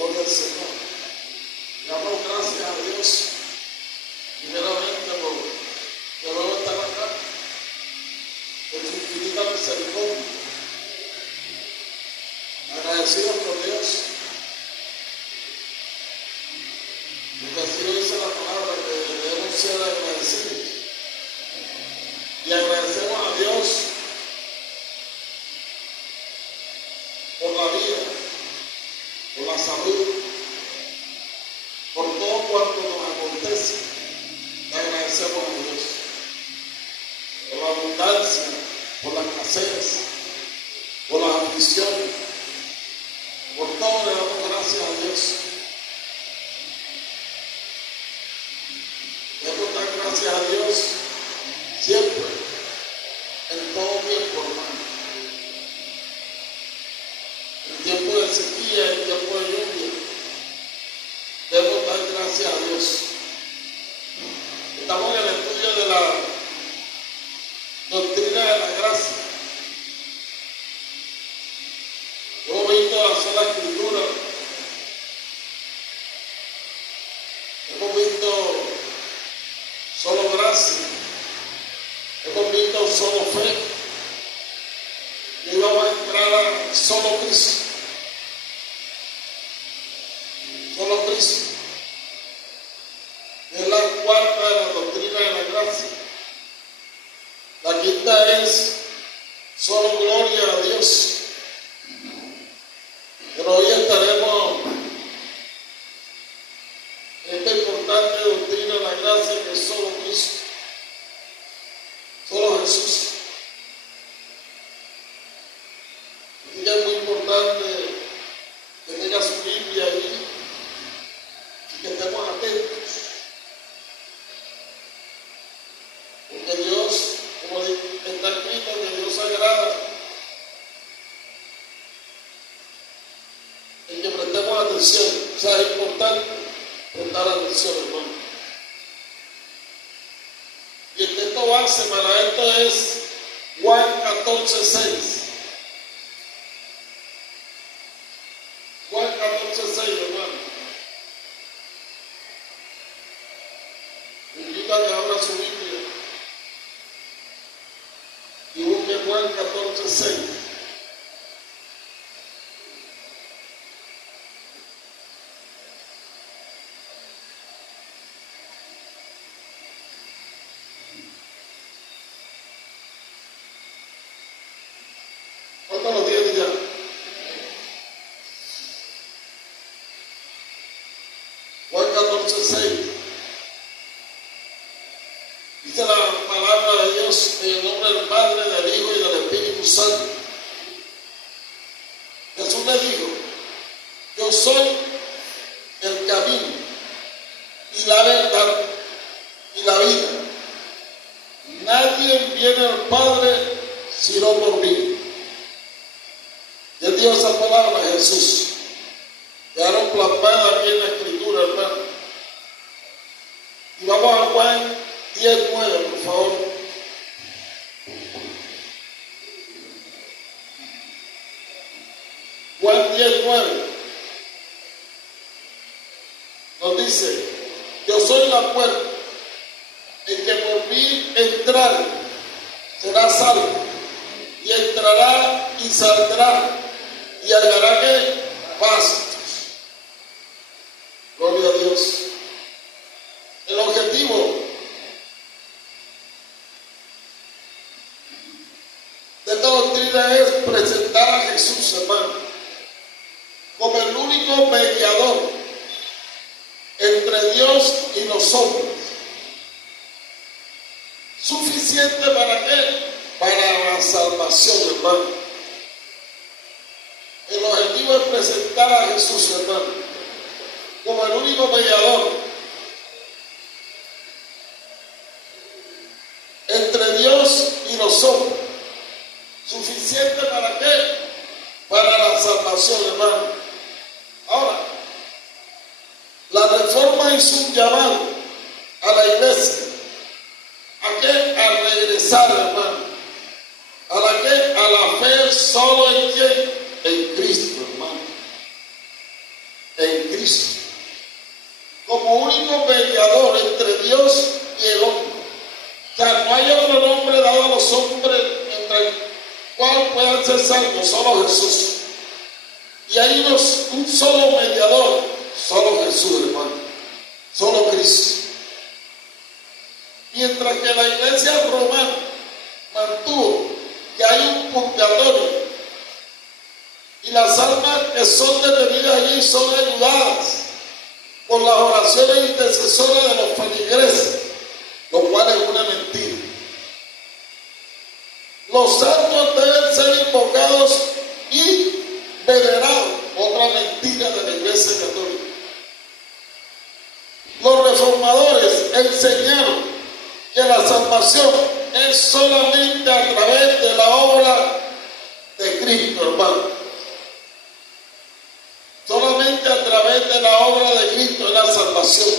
Gloria al Señor. Damos gracias a Dios, primeramente por que luego estar acá, por su infinita misericordia. Agradecidos por Dios, porque así lo dice la palabra, que debemos ser agradecidos. Y agradecemos a Dios por la vida, por la salud, por todo cuanto nos acontece. Le agradecemos a Dios por la abundancia, por la escasez, por las aflicciones, por todo le damos gracias a Dios. Debemos dar gracias a Dios siempre, en todo tiempo, hermano. En tiempo de sequía, en tiempo de lluvia, debemos dar gracias a Dios. Estamos en el estudio de la doctrina de la gracia. Hemos visto la sola escritura. Hemos visto solo gracia. Hemos visto solo fe. Y vamos a entrar a solo Cristo. Solo Cristo. Es la cuarta de la doctrina de la gracia. La quinta es solo gloria a Dios. Pero hoy estaremos en esta importante doctrina de la gracia, que es solo Cristo. Solo Jesús. Y es muy importante que tenga su Biblia ahí y que estemos atentos. Porque Dios, como está escrito, que Dios agrada en que prestemos atención. O sea, es importante prestar atención, hermano. Y el texto base para esto es Juan 14:6. Juan 14:6, hermano. Invito a que abra su Biblia y busque Juan 14:6. ¿Cuántos lo tienen ya? Juan 14:6. Dice la palabra de Dios en el nombre del Padre, del Hijo y del Espíritu Santo. Jesús le dijo: yo soy el camino y la verdad y la vida. Nadie viene al Padre sino por mí. Ya dio esa palabra a Jesús. Quedaron plasmadas aquí en la Escritura, hermano. Y vamos a Juan 10:9, por favor. Juan 10:9 nos dice: yo soy la puerta. El que por mí entrar será salvo, y entrará y saldrá y hallará que pastos. Gloria a Dios. El objetivo de esta doctrina es presentar a Jesús, hermano, como el único mediador entre Dios y los hombres. ¿Suficiente para qué? Para la salvación, hermano. El objetivo es presentar a Jesús, hermano, como el único mediador entre Dios y los hombres. ¿Suficiente para qué? Para la salvación, hermano. Ahora, la Reforma hizo un llamado a la iglesia. ¿A qué? A regresar, hermano. ¿A la qué? A la fe solo en quién? En Cristo, hermano. en Cristo, como único mediador entre Dios y el hombre. O sea, no hay otro nombre dado a los hombres entre el cual puedan ser salvos, solo Jesús. Y hay un solo mediador, solo Jesús, hermano, solo Cristo. Mientras que la iglesia romana mantuvo que hay un purgatorio y las almas que son detenidas allí son ayudadas por las oraciones intercesoras de los feligreses, lo cual es una mentira. Los santos deben ser invocados y venerados, otra mentira de la iglesia católica. Los reformadores enseñaron que la salvación es solamente a través de la obra de Cristo, hermano. Solamente a través de la obra de Cristo es la salvación.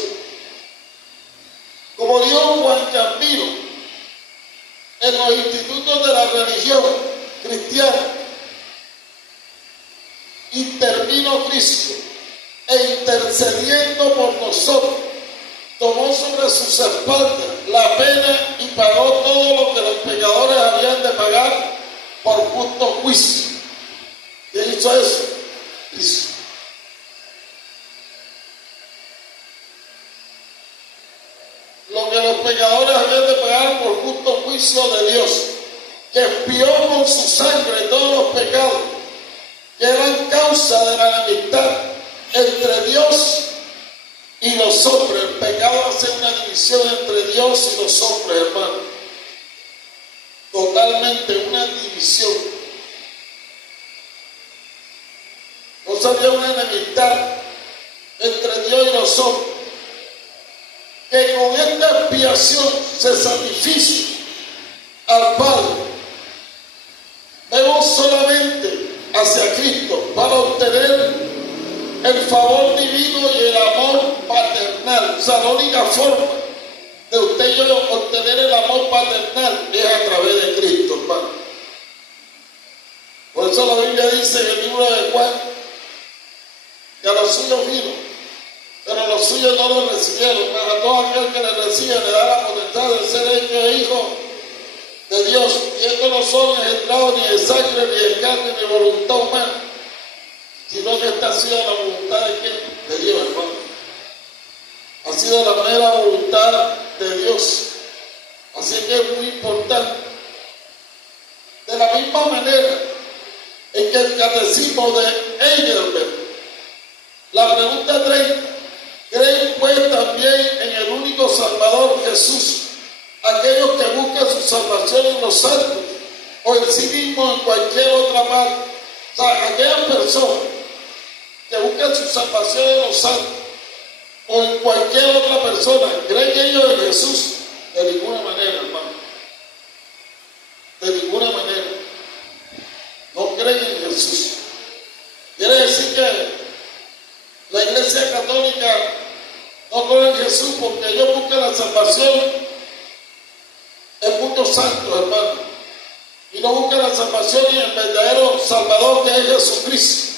Como dijo Juan Campino, en los institutos de la religión cristiana, intervino Cristo e intercediendo por nosotros, tomó sobre sus espaldas la pena y pagó todo lo que los pecadores habían de pagar por justo juicio. ¿Quién hizo eso? Cristo. Lo que los pecadores habían de pagar por justo juicio de Dios, que expió con su sangre todos los pecados que eran causa de la enemistad entre Dios y los hombres. El pecado hace una división entre Dios y los hombres, hermano. Totalmente una división. No había una enemistad entre Dios y los hombres. Que con esta expiación se sacrifica al Padre. Vemos solamente hacia Cristo para obtener el favor divino y el amor paternal. O sea, la única forma de usted y yo obtener el amor paternal es a través de Cristo, hermano. Por eso la Biblia dice en el libro de Juan que a los suyos vino, pero los suyos no lo recibieron. Pero a todo aquel que le recibe le da la potestad de ser hecho hijo de Dios. Y estos no son engendrados ni de sangre, ni de carne, ni de voluntad humana, sino que esta ha sido la voluntad de ¿quién? De Dios, hermano. Ha sido la mera voluntad de Dios. Así que es muy importante. De la misma manera en que el catecismo de Heidelberg, la pregunta 30, ¿creen pues también en el único Salvador Jesús aquellos que buscan su salvación en los santos o en sí mismos en cualquier otra parte? O sea, aquellas personas que buscan su salvación en los santos o en cualquier otra persona, ¿creen ellos en Jesús? De ninguna manera, hermano. De ninguna manera. No creen en Jesús. Quiere decir que la Iglesia Católica no cree en Jesús porque ellos buscan la salvación en muchos santos, hermano. Y no buscan la salvación en el verdadero Salvador que es Jesucristo.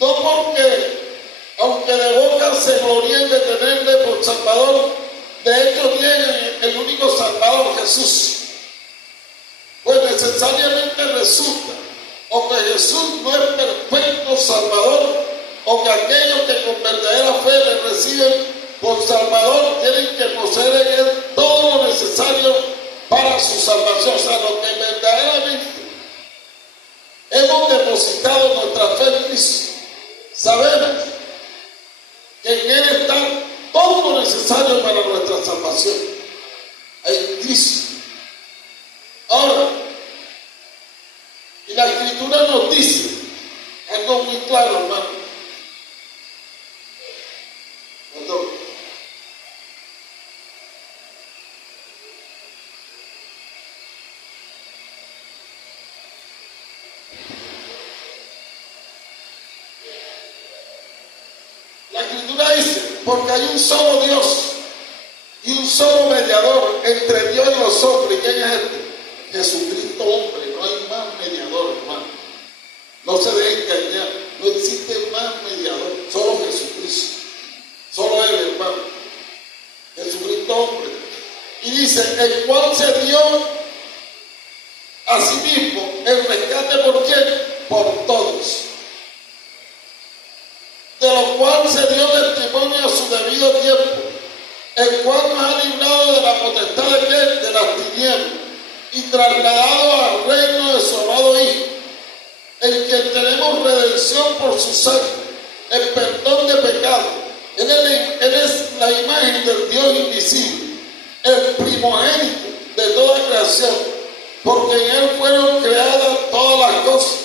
No porque, aunque de boca se gloríen de tenerle por Salvador, de hecho tienen el único Salvador, Jesús. Pues necesariamente resulta o que Jesús no es perfecto Salvador, o que aquellos que con verdadera fe le reciben por Salvador tienen que poseer en Él todo lo necesario para su salvación. O sea, lo que verdaderamente hemos depositado nuestra fe en Cristo, sabemos que en Él está todo lo necesario para nuestra salvación, en Cristo. Ahora, y la Escritura nos dice algo muy claro, hermano. Perdón. La Escritura dice, porque hay un solo Dios y un solo mediador entre Dios y los hombres. ¿Quién es este? Jesucristo hombre. No hay más mediador, hermano. No se deje No existe más mediador, solo Jesucristo. Solo Él, hermano. Jesucristo hombre. Y dice, el cual se dio a sí mismo el rescate, ¿por quién? Por todos. De lo cual se dio testimonio a su debido tiempo, el cual nos ha librado de la potestad de ¿qué? De las tinieblas, y trasladado al reino de su amado Hijo, en quien tenemos redención por su sangre, el perdón de pecados. Él es la imagen del Dios invisible, el primogénito de toda creación, porque en Él fueron creadas todas las cosas,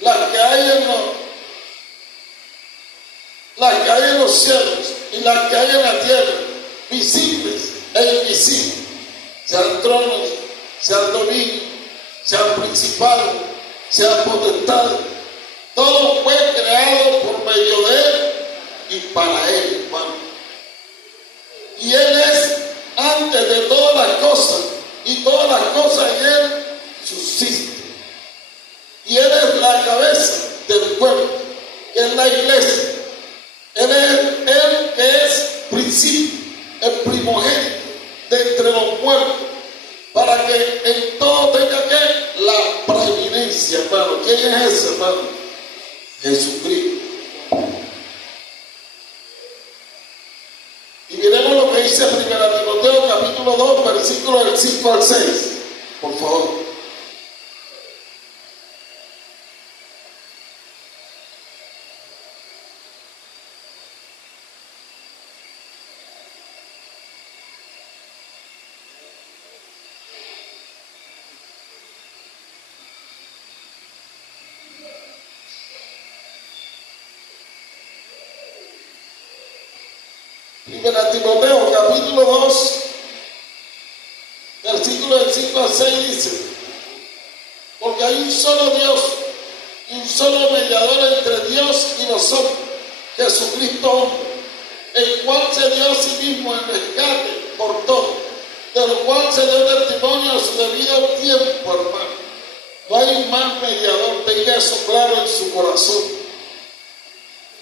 las que hay en los cielos y las que hay en la tierra, visibles e invisibles, sean tronos, sean dominios, sean principados, sean potestades. Todo fue creado por medio de Él y para Él, hermano. Y Él es antes de todas las cosas, y todas las cosas en Él subsisten. Y Él es la cabeza del cuerpo, que es la iglesia. Él es el que es principio, el primogénito de entre los muertos, para que en todo tenga que la preeminencia, hermano. ¿Quién es ese, hermano? Jesucristo. Y miremos lo que dice 1 Timoteo capítulo 2, versículos del 5 al 6, por favor. Primera Timoteo capítulo 2, versículo del 5 al 6 dice: porque hay un solo Dios y un solo mediador entre Dios y nosotros, Jesucristo hombre, el cual se dio a sí mismo en rescate por todos, de lo cual se dio testimonio a su debido tiempo, hermano. No hay más mediador, tenga eso claro en su corazón.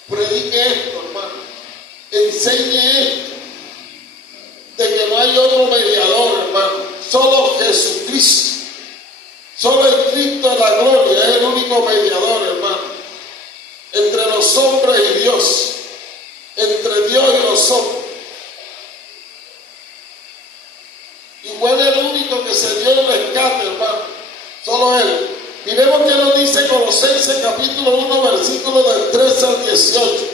Predique esto, hermano. Enseñe esto, de que no hay otro mediador, hermano, solo Jesucristo, solo el Cristo de la gloria es el único mediador, hermano, entre los hombres y Dios, entre Dios y los hombres. Y fue el único que se dio el rescate, hermano, solo Él. Miremos que nos dice Colosenses capítulo 1, versículo del 13 al 18.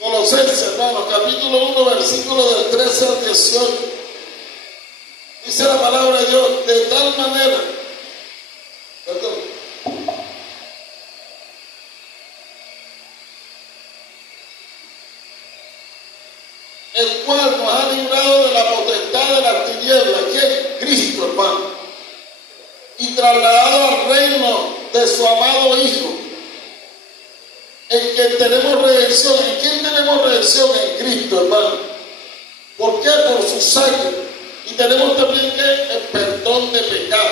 Colosenses, hermano, capítulo 1, versículo del 13 al 18. Dice la palabra de Dios, de tal manera, el cual nos ha librado de la potestad de las tinieblas, que es Cristo, hermano, y trasladado al reino de su amado Hijo, en quien tenemos redención. ¿En quién tenemos redención? En Cristo, hermano. ¿Por qué? Por su sangre. Y tenemos también que el perdón de pecado.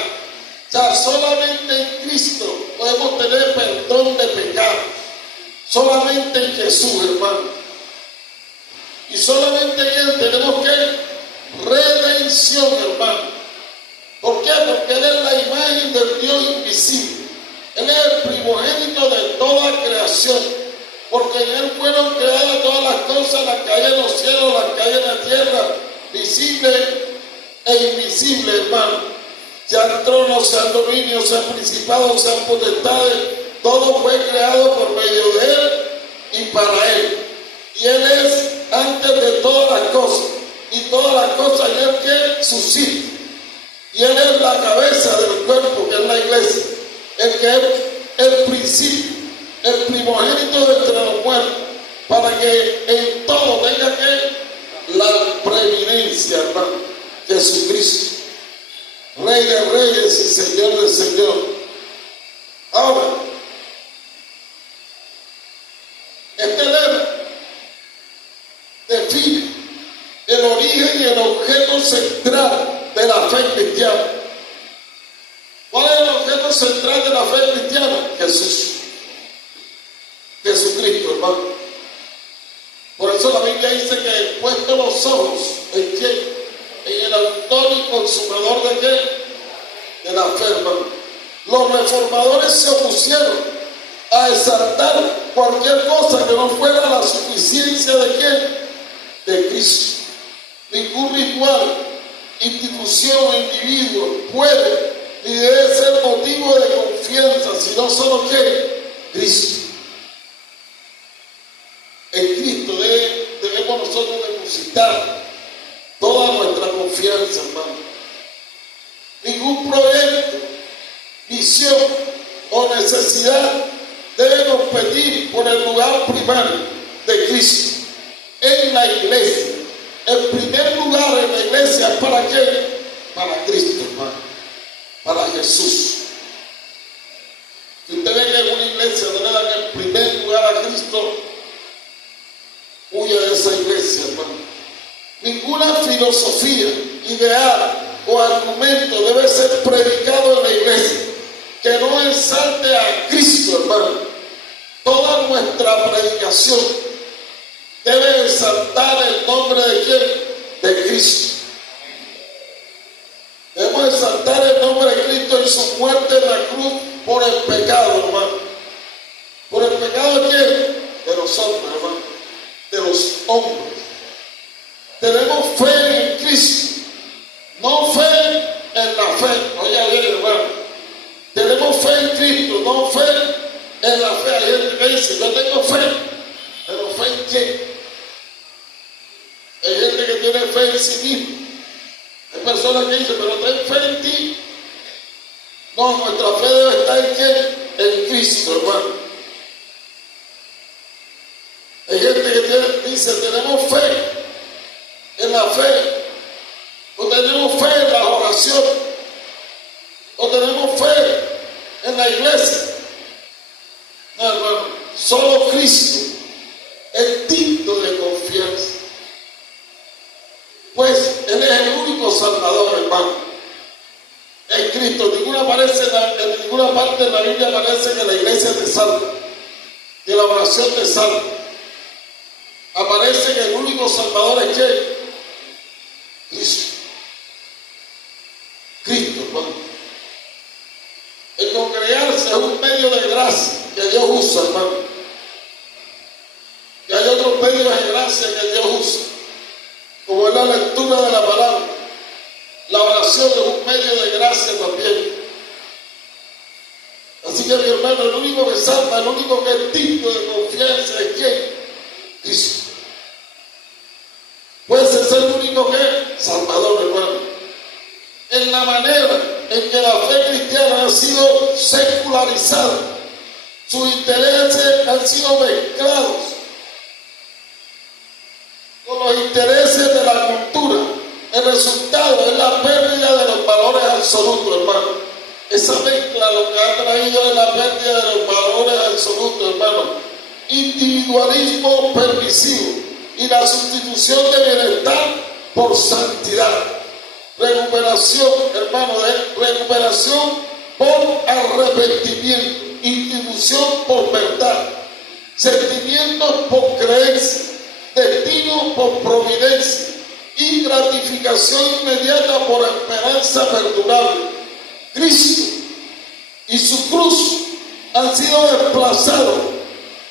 O sea, solamente en Cristo podemos tener perdón de pecado. Solamente en Jesús, hermano. Y solamente en Él tenemos que redención, hermano. ¿Por qué? Porque Él es la imagen del Dios invisible. Él es el primogénito de toda creación, porque en Él fueron creadas todas las cosas, las que hay en los cielos, las que hay en la tierra, visibles e invisibles, hermano. Sean tronos, sean dominios, sean principados, sean potestades, todo fue creado por medio de Él y para Él. Y Él es antes de todas las cosas, y todas las cosas en Él que subsisten. Y Él es la cabeza del cuerpo, que es la iglesia. El que es el principio, el primogénito de entre los muertos, para que en todo tenga que la preeminencia, hermano. Jesucristo, Rey de reyes y Señor del Señor. Ahora, este lema define el origen y el objeto central de la fe cristiana. ¿Cuál es el objeto central de la fe cristiana? Jesús. Jesucristo, hermano. Por eso la Biblia dice que he puesto los ojos en quién, en el autor y consumador de qué, de la fe, hermano. Los reformadores se opusieron a exaltar cualquier cosa que no fuera la suficiencia de quién, de Cristo. Ningún ritual, institución o individuo puede ni debe ser motivo de confianza, sino solo que Cristo. En Cristo debemos nosotros depositar toda nuestra confianza, hermano. Ningún proyecto, visión o necesidad debe competir por el lugar primario de Cristo en la iglesia. El primer lugar en la iglesia es para qué? Para Cristo, hermano. Para Jesús. Si usted ve que en una iglesia no le dan el primer lugar a Cristo, huya de esa iglesia, hermano. Ninguna filosofía, ideal o argumento debe ser predicado en la iglesia que no exalte a Cristo, hermano. Toda nuestra predicación debe exaltar el nombre de quién? De Cristo. Debemos exaltar el nombre de Cristo en su muerte en la cruz por el pecado, hermano. ¿Por el pecado de quién? De nosotros, hermano. De los hombres. Tenemos fe en Cristo, no fe en la fe. Oye bien, hermano. Tenemos fe en Cristo, no fe en la fe. Hay gente que dice, yo tengo fe, pero fe en quién. Hay gente que tiene fe en sí mismo. Hay personas que dicen, pero ten fe en ti. No, nuestra fe debe estar en quién, en Cristo, hermano. Hay gente que dice, tenemos fe en la fe, o tenemos fe en la oración, o tenemos fe en la iglesia. No, hermano, solo Cristo es digno de confianza. Pues Él es el único Salvador, hermano. Es Cristo. En ninguna parte de la Biblia aparece que la iglesia te salva, que la oración te salva. Aparece que el único Salvador es ¿quién? Cristo. Cristo, hermano. El congregarse es un medio de gracia que Dios usa, hermano. Y hay otros medios de gracia que Dios usa, como es la lectura de la palabra. La oración es un medio de gracia también. Así que, mi hermano, el único que salva, el único que es digno de confianza es ¿quién? Cristo. Pues es el único que es Salvador, hermano. En la manera en que la fe cristiana ha sido secularizada, sus intereses han sido mezclados con los intereses de la cultura. El resultado es la pérdida de los valores absolutos, hermano. Esa mezcla lo que ha traído es la pérdida de los valores absolutos, hermano. Individualismo permisivo y la sustitución de bienestar por santidad. Recuperación, hermano, recuperación por arrepentimiento, institución por verdad, sentimientos por creencia, destino por providencia y gratificación inmediata por esperanza perdurable. Cristo y su cruz han sido desplazados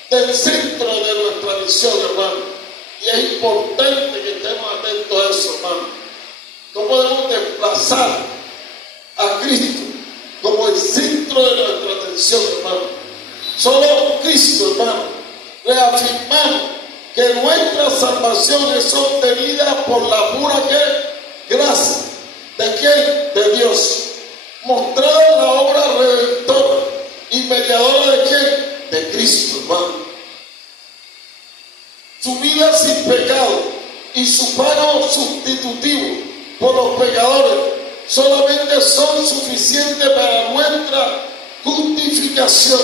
del centro de nuestra misión, hermano. Y es importante que estemos atentos a eso, hermano. No podemos desplazar a Cristo como el centro de nuestra atención, hermano. Solo Cristo, hermano. Reafirmamos que nuestra salvación es obtenida por la pura gracia. ¿De quién? De Dios. Mostrada en la obra redentora y mediadora de quién? De Cristo, hermano. Su vida sin pecado y su pago sustitutivo por los pecadores solamente son suficientes para nuestra justificación santificación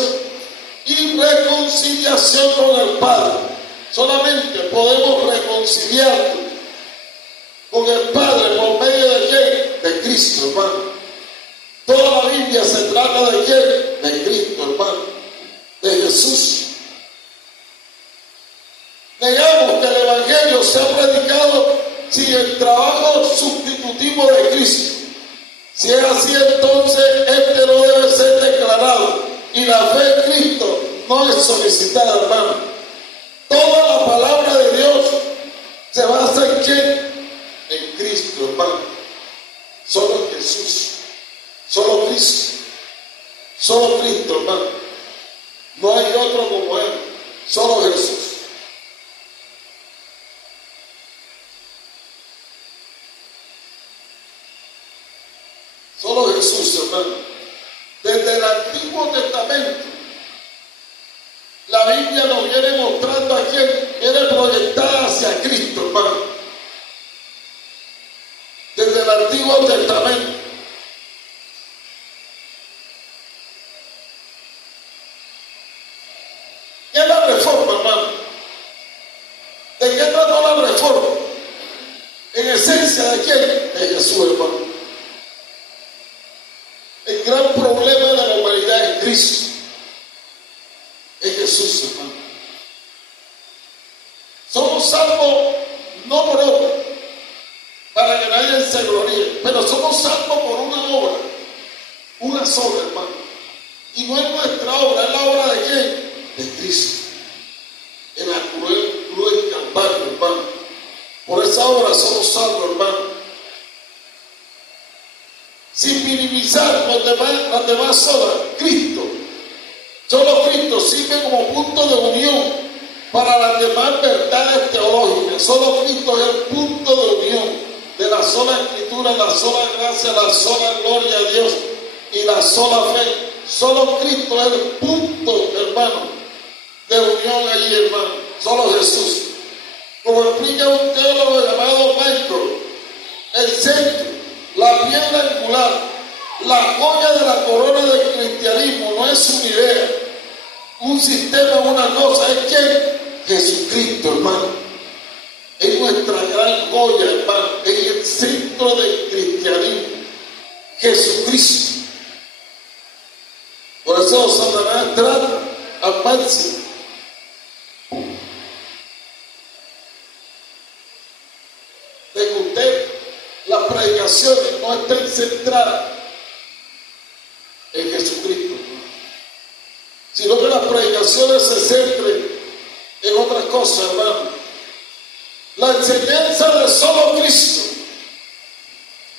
y reconciliación con el Padre. Solamente podemos reconciliarnos con el Padre por medio de ¿quién? De Cristo, hermano. Toda la Biblia se trata de ¿quién? De Cristo, hermano. De Jesús. Negamos que el Evangelio sea predicado sin el trabajo sustitutivo de Cristo. Si es así, entonces este no debe ser declarado y la fe en Cristo no es solicitada, hermano. Toda la palabra de Dios se basa en ¿quién? En Cristo, hermano. Solo Jesús, solo Cristo, solo Cristo, hermano. No hay otro como Él, solo Jesús. Solo Jesús, hermano. Desde el Antiguo Testamento, la Biblia nos viene mostrando a quién viene proyectada hacia Cristo, hermano. Desde el Antiguo Testamento. ¿Qué es la reforma, hermano? ¿De qué trató la reforma? En esencia, ¿de quién? De Jesús, hermano. El gran problema de la humanidad es Cristo. Es Jesús, hermano. Somos salvos no por obra, para que nadie se gloríe, pero somos salvos por una obra, una sola, hermano. Y no es nuestra obra, es la obra de quién? De Cristo. En la cruz del Calvario, hermano. Por esa obra somos salvos, hermano. Sin minimizar las demás obras, Cristo, solo Cristo sirve como punto de unión para las demás verdades teológicas. Solo Cristo es el punto de unión de la sola Escritura, la sola gracia, la sola gloria a Dios y la sola fe. Solo Cristo es el punto, hermano, de unión allí, hermano. Solo Jesús. Como explica un teólogo llamado Michael, el centro, la piedra angular, la joya de la corona del cristianismo no es una idea, un sistema, una cosa, es que Jesucristo, hermano, es nuestra gran joya, hermano, es el centro del cristianismo, Jesucristo. Por eso Satanás trata al máximo de que usted, las predicaciones no estén centradas en Jesucristo, sino que las predicaciones se centren en otras cosas, hermano. La enseñanza de solo Cristo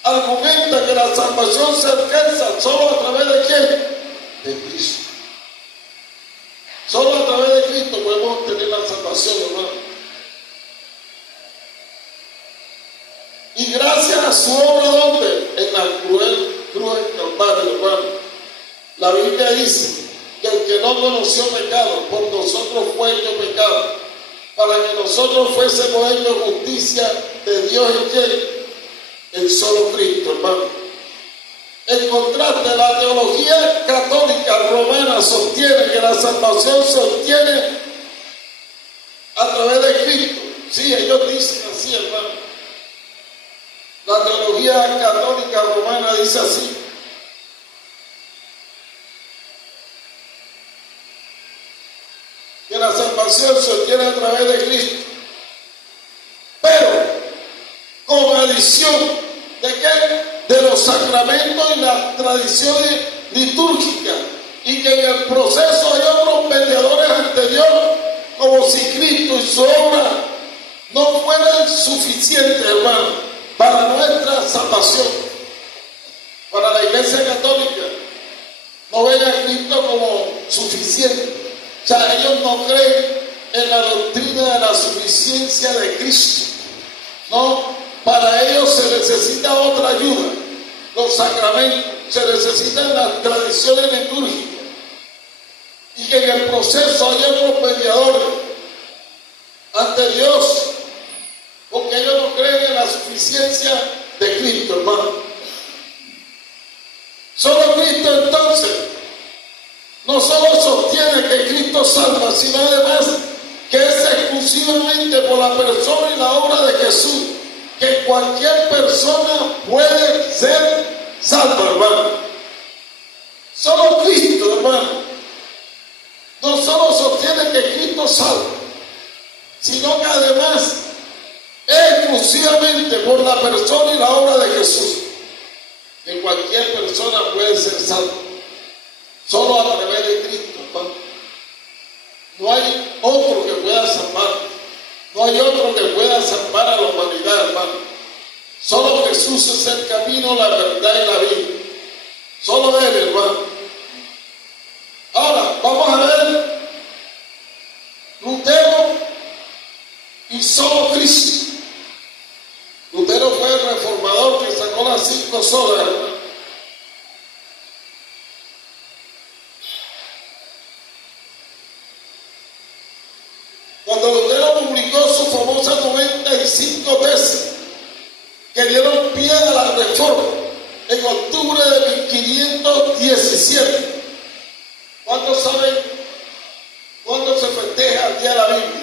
argumenta que la salvación se alcanza solo a través de quién? De Cristo. Solo a través de Cristo podemos obtener la salvación, hermano. Y gracias a su obra, ¿dónde? En la cruz del Calvario, hermano. La Biblia dice que el que no conoció pecado, por nosotros fue hecho pecado, para que nosotros fuésemos hechos justicia de Dios en quién? El solo Cristo, hermano. En contraste, la teología católica romana sostiene que la salvación se obtiene a través de Cristo. Sí, ellos dicen así, hermano. La teología católica romana dice así. Que la salvación se obtiene a través de Cristo. Pero, como adición, ¿de qué? De los sacramentos y las tradiciones litúrgicas. Y que en el proceso hay otros mediadores ante Dios, como si Cristo y su obra no fueran suficientes, hermano, para nuestra salvación. Para la Iglesia Católica, no ven a Cristo como suficiente. O sea, ellos no creen en la doctrina de la suficiencia de Cristo. No, para ellos se necesita otra ayuda, los sacramentos, se necesitan las tradiciones litúrgicas. Y que en el proceso hay otros mediadores ante Dios, porque ellos no creen en la suficiencia de Cristo, hermano. Solo Cristo entonces, no solo sino además que es exclusivamente por la persona y la obra de Jesús que cualquier persona puede ser salva, hermano. Solo Cristo, hermano, no solo sostiene que Cristo salva, sino que además exclusivamente por la persona y la obra de Jesús que cualquier persona puede ser salva. Solo a través de Cristo, hermano. No hay otro que pueda salvar. No hay otro que pueda salvar a la humanidad, hermano. Solo Jesús es el camino, la verdad y la vida. Solo Él, hermano. Ahora, vamos a ver Lutero y solo Cristo. Lutero fue el reformador que sacó las 5 solas, hermano. Cuando Lutero publicó sus famosas 95 tesis que dieron pie a la reforma en octubre de 1517, ¿cuántos saben cuándo se festeja el Día de la Biblia?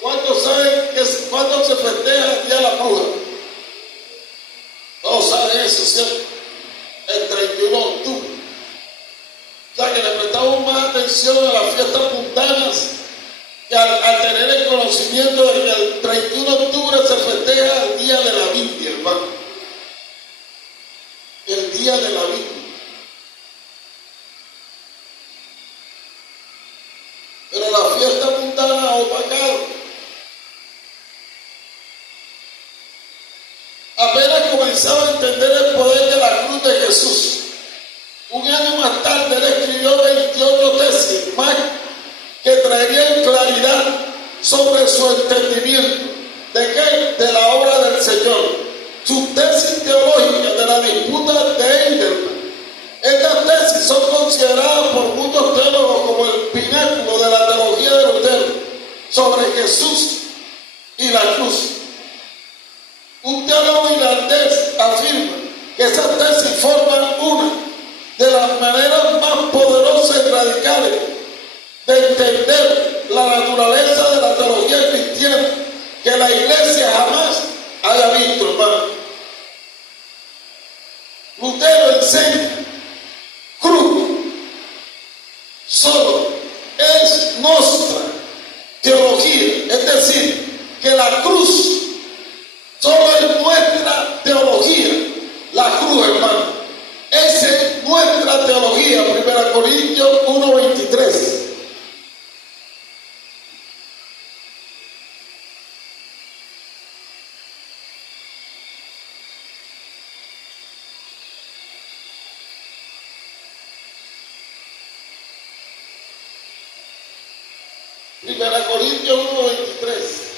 ¿Cuántos saben cuándo se festeja el Día de la Bruja? Todos saben eso, ¿cierto? El 31 de octubre. O sea que le prestamos más atención a las fiestas mundanas que al tener el conocimiento de que el 31 de octubre se festeja el Día de la Biblia, hermano. El Día de la Biblia. Pero la fiesta mundana opacaron. Apenas comenzaba a entender el poder de la cruz de Jesús. Un año más tarde él escribió 28 tesis más que traerían claridad sobre su entendimiento. ¿De qué? De la obra del Señor. Sus tesis teológicas de la disputa de Heidelberg. Estas tesis son consideradas por muchos teólogos como el pináculo de la teología de Lutero sobre Jesús y la cruz. Un teólogo irlandés afirma que esas tesis forman una de las maneras más poderosas y radicales de entender la naturaleza de la teología cristiana que la Iglesia jamás haya visto, hermano. Lutero enseña cruz solo es nuestra teología, es decir, que la cruz solo es nuestra teología, la cruz, hermano. Esa es nuestra teología, 1 Corintios 1:23. Primera Corintios 1:23.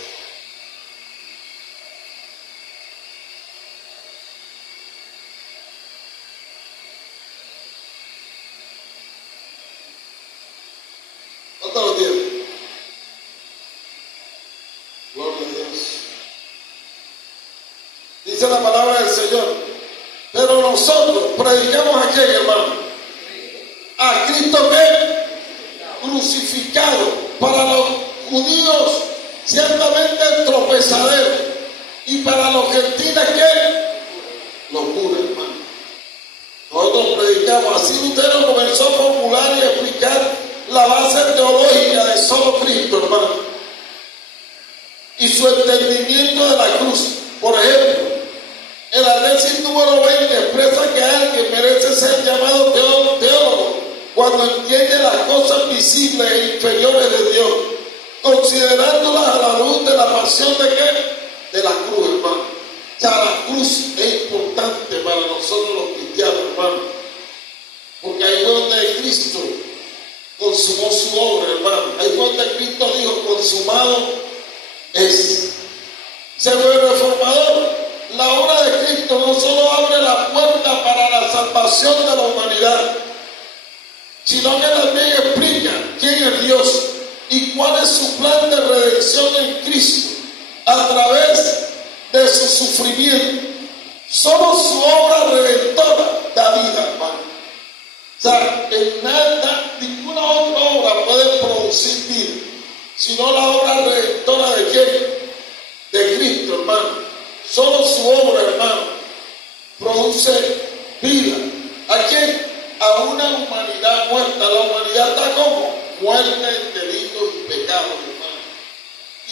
¿Cuánto lo tiene? Gloria a Dios. Dice la palabra del Señor. Pero nosotros predicamos a quién, hermano? A Cristo que crucificado, para los judíos ciertamente tropezadero, y para los gentiles que locura, hermano. Nosotros predicamos. Así Lutero comenzó a formular y explicar la base teológica de solo Cristo, hermano, y su entendimiento de la cruz. Por ejemplo, en la tesis número 20 expresa que alguien merece ser llamado teólogo cuando entiende las cosas visibles e inferiores de Dios, considerándolas a la luz de la pasión de ¿qué? De la cruz, hermano. O sea, la cruz es importante para nosotros los cristianos, hermano, porque ahí fue donde Cristo consumó su obra, hermano. Ahí fue donde Cristo dijo, consumado es. Según el reformador, la obra de Cristo no solo abre la puerta para la salvación de la humanidad, sino que también explica quién es Dios y cuál es su plan de redención en Cristo a través de su sufrimiento. Solo su obra redentora da vida, hermano. O sea, en nada, ninguna otra obra puede producir vida, sino la obra redentora de quién, de Cristo, hermano. Solo su obra, hermano, produce vida. ¿A quién? A una humanidad muerta. La humanidad está como muerta en delitos y pecados, hermano.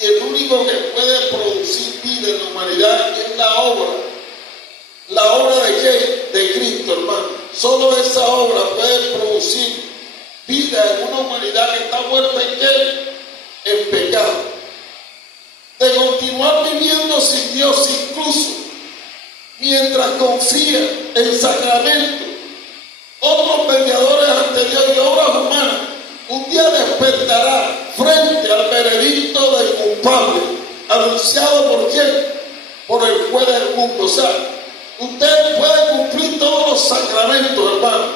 Y el único que puede producir vida en la humanidad es la obra. ¿La obra de qué? De Cristo, hermano. Solo esa obra puede producir vida en una humanidad que está muerta en qué? En pecado. De continuar viviendo sin Dios, incluso mientras confía en sacramentos, otros mediadores ante Dios y obras humanas, un día despertará frente al veredicto del culpable, anunciado por quién, por el juez del mundo. O sea, usted puede cumplir todos los sacramentos, hermano.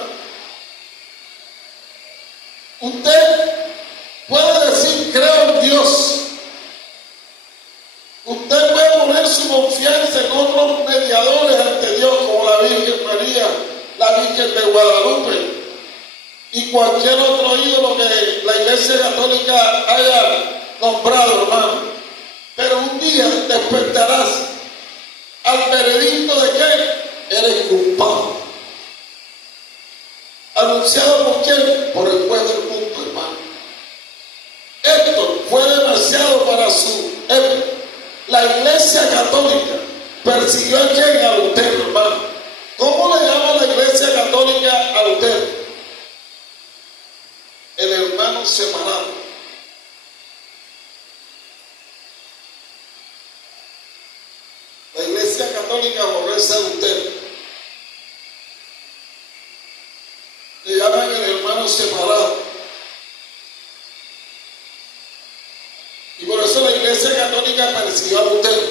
Usted puede decir creo en Dios. Usted puede poner su confianza en otros mediadores ante Dios, como la Virgen María, la Virgen de Guadalupe y cualquier otro ídolo que la Iglesia Católica haya nombrado, hermano. Pero un día despertarás al veredicto de que eres culpable. ¿Anunciado por quién? Por el juez del mundo, hermano. Esto fue demasiado para su época. La Iglesia Católica persiguió a quién, a Lutero, hermano. ¿Cómo le llama la Iglesia Católica a Lutero? El hermano separado. La Iglesia Católica aborrece a Lutero. Le llaman el hermano separado. Y por eso la Iglesia Católica persiguió a Lutero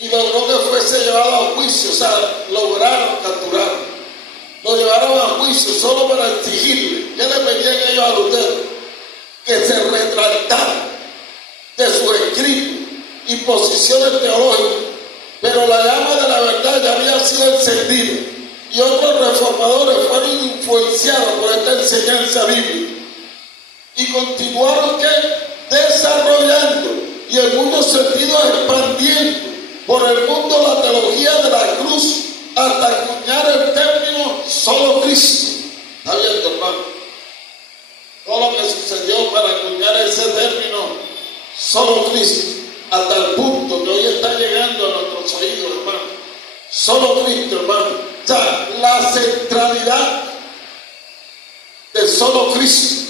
y logró que fuese llevado a juicio. O sea, lograron capturarlo, lo llevaron a juicio solo para exigirle. ¿Qué le pedían ellos a Lutero? Que se retractara de sus escritos y posiciones teológicas. Pero la llama de la verdad ya había sido encendida y otros reformadores fueron influenciados por esta enseñanza bíblica y continuaron desarrollando y en muchos sentidos expandiendo por el mundo la teología de la cruz hasta acuñar el término solo Cristo. ¿Está viendo, hermano? Todo lo que sucedió para acuñar ese término solo Cristo, hasta el punto que hoy está llegando a nuestros oídos, hermano. Solo Cristo, hermano. O sea, la centralidad de solo Cristo.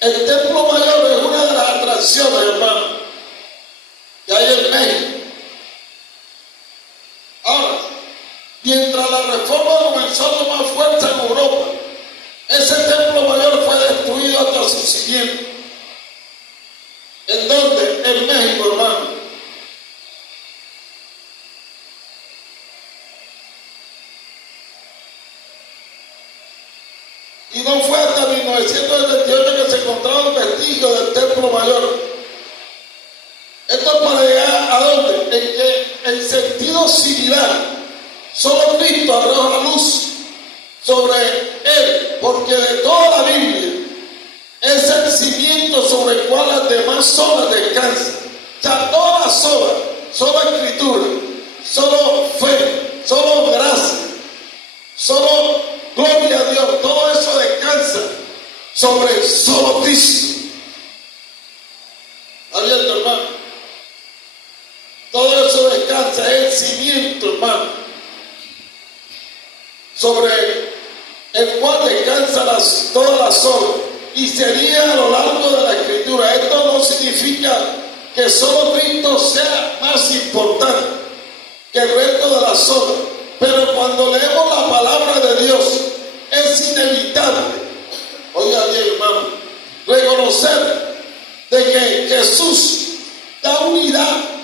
El templo mayor es una de las atracciones, hermano, que hay en México. Ahora, mientras la reforma comenzó a tomar fuerza en Europa, ese templo mayor fue destruido hasta su cimiento. ¿En dónde? En México, hermano. Y no fue hasta 1978 que se encontraron vestigios del templo mayor. Esto es para llegar a dónde? En que en sentido similar, solo Cristo arroja luz sobre él, porque de toda la Biblia es el cimiento sobre el cual las demás solas descansan. O sea, todas las solas, solo escritura, solo fe, solo gracia, solo gloria a Dios, todo eso descansa sobre solo Cristo. ¿Está viendo, hermano? Todo eso descansa, es el cimiento, hermano, sobre el cual descansa todas las obras. Y sería a lo largo de la escritura. Esto no significa que solo Cristo sea más importante que el resto de las obras. Pero cuando leemos la palabra de Dios, es inevitable, oiga bien, hermano, reconocer de que Jesús da unidad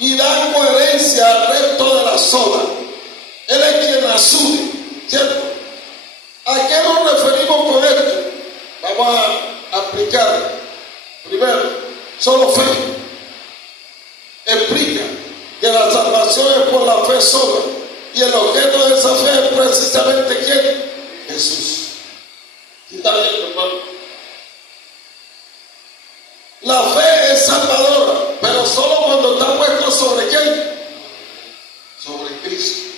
y da coherencia al resto de las obras. Él es quien las une, ¿cierto? ¿A qué nos referimos con esto? Vamos a explicar. Primero, solo fe. Explica que la salvación es por la fe sola. Y el objeto de esa fe es precisamente ¿quién? Jesús. ¿Sí está bien, hermano? La fe es salvadora, pero solo cuando está puesto sobre quién? Sobre Cristo.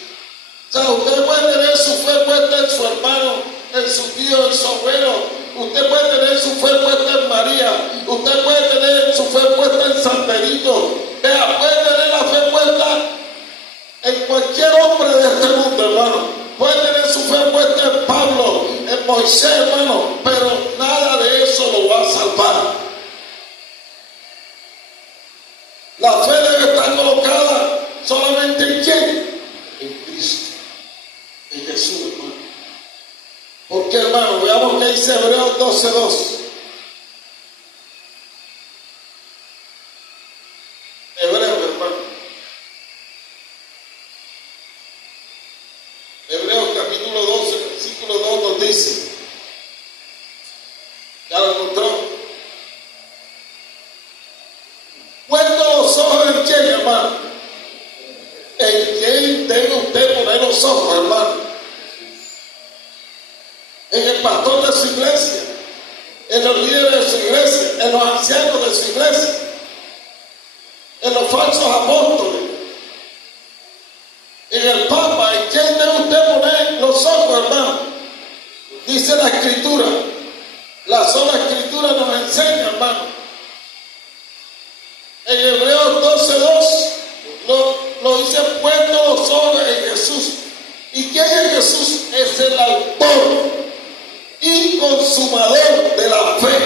O sea, usted puede tener su fe puesta en su hermano, en su tío, en su abuelo. Usted puede tener su fe puesta en María. Usted puede tener su fe puesta en San Benito. Vea, puede tener la fe puesta en cualquier hombre de este mundo, hermano. Puede tener su fe puesta en Pablo, en Moisés, hermano. Pero nada de eso lo va a salvar. La fe debe estar colocada solamente en quién? En Cristo. En Jesús, hermano. Porque, hermano, veamos que dice Hebreos 12:2. Hebreos, hermano. Hebreos capítulo 12, versículo 2 nos dice. ¿Ya lo encontró? Puesto los ojos en quién, hermano. ¿En quién debe usted poner los ojos, hermano? En el pastor de su iglesia, en los líderes de su iglesia, en los ancianos de su iglesia, en los falsos apóstoles, en el Papa. ¿En quién debe usted poner los ojos, hermano? Dice la Escritura, la sola Escritura nos enseña, hermano. En Hebreos 12:2 lo dice, puesto los ojos en Jesús. ¿Y quién es Jesús? Es el autor y consumador de la fe,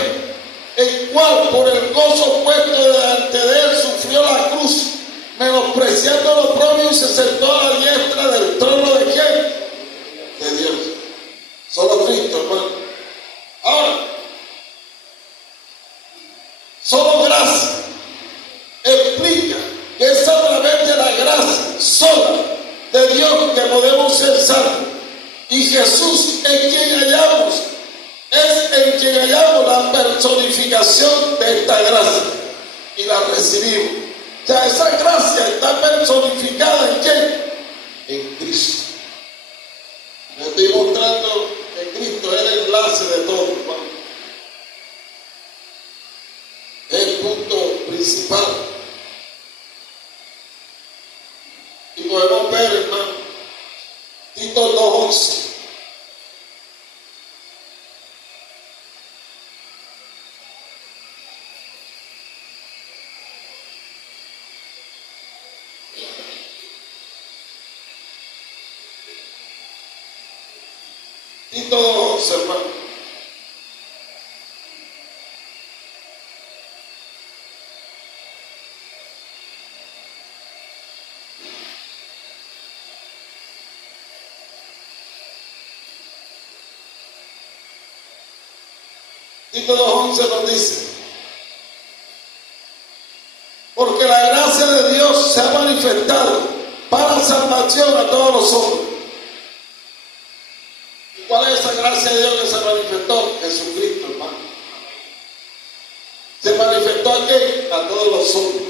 el cual por el gozo puesto delante de él sufrió la cruz, menospreciando lo propio, y se sentó a la diestra del trono de quién? De Dios. Solo Cristo, hermano. Ahora, solo gracia explica que es a través de la gracia sola de Dios que podemos ser salvos. Y Jesús en quien hallamos, es en quien hallamos la personificación de esta gracia y la recibimos. O sea, esa gracia está personificada en quién? En Cristo. Le estoy mostrando que Cristo es el enlace de todo, hermano. Es el punto principal. Y podemos ver, hermano, Tito 2:11. Tito 2:11, hermano. Tito 2:11 nos dice, porque la gracia de Dios se ha manifestado para salvación a todos los hombres. ¿Y cuál es esa gracia de Dios que se manifestó? Jesucristo, hermano. ¿Se manifestó a qué? A todos los hombres.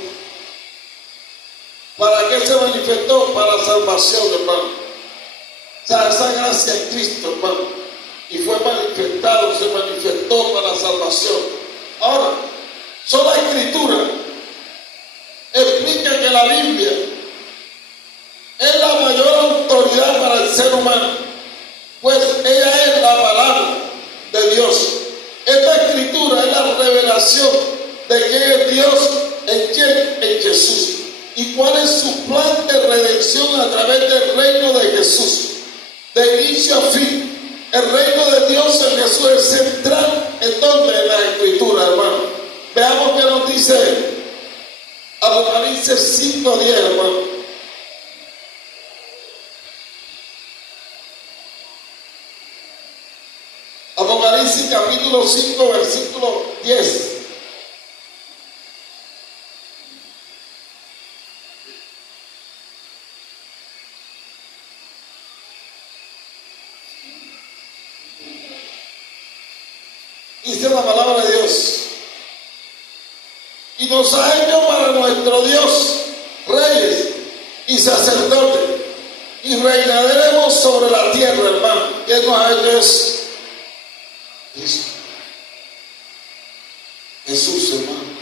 ¿Para qué se manifestó? Para salvación, hermano. O sea, esa gracia en Cristo, hermano. Y fue manifestado, se manifestó para la salvación. Ahora, sola Escritura explica que la Biblia es la mayor autoridad para el ser humano, pues ella es la palabra de Dios. Esta Escritura es la revelación de quién es Dios, en quién, en Jesús, y cuál es su plan de redención a través del reino de Jesús, de inicio a fin. El reino de Dios en Jesús es central en donde en la Escritura, hermano. Veamos qué nos dice Apocalipsis 5:10, hermano. Apocalipsis capítulo 5, versículo 10. Dice la palabra de Dios, y nos ha hecho para nuestro Dios reyes y sacerdotes, y reinaremos sobre la tierra, hermano. ¿Quién nos ha hecho eso? Cristo. Jesús, hermano.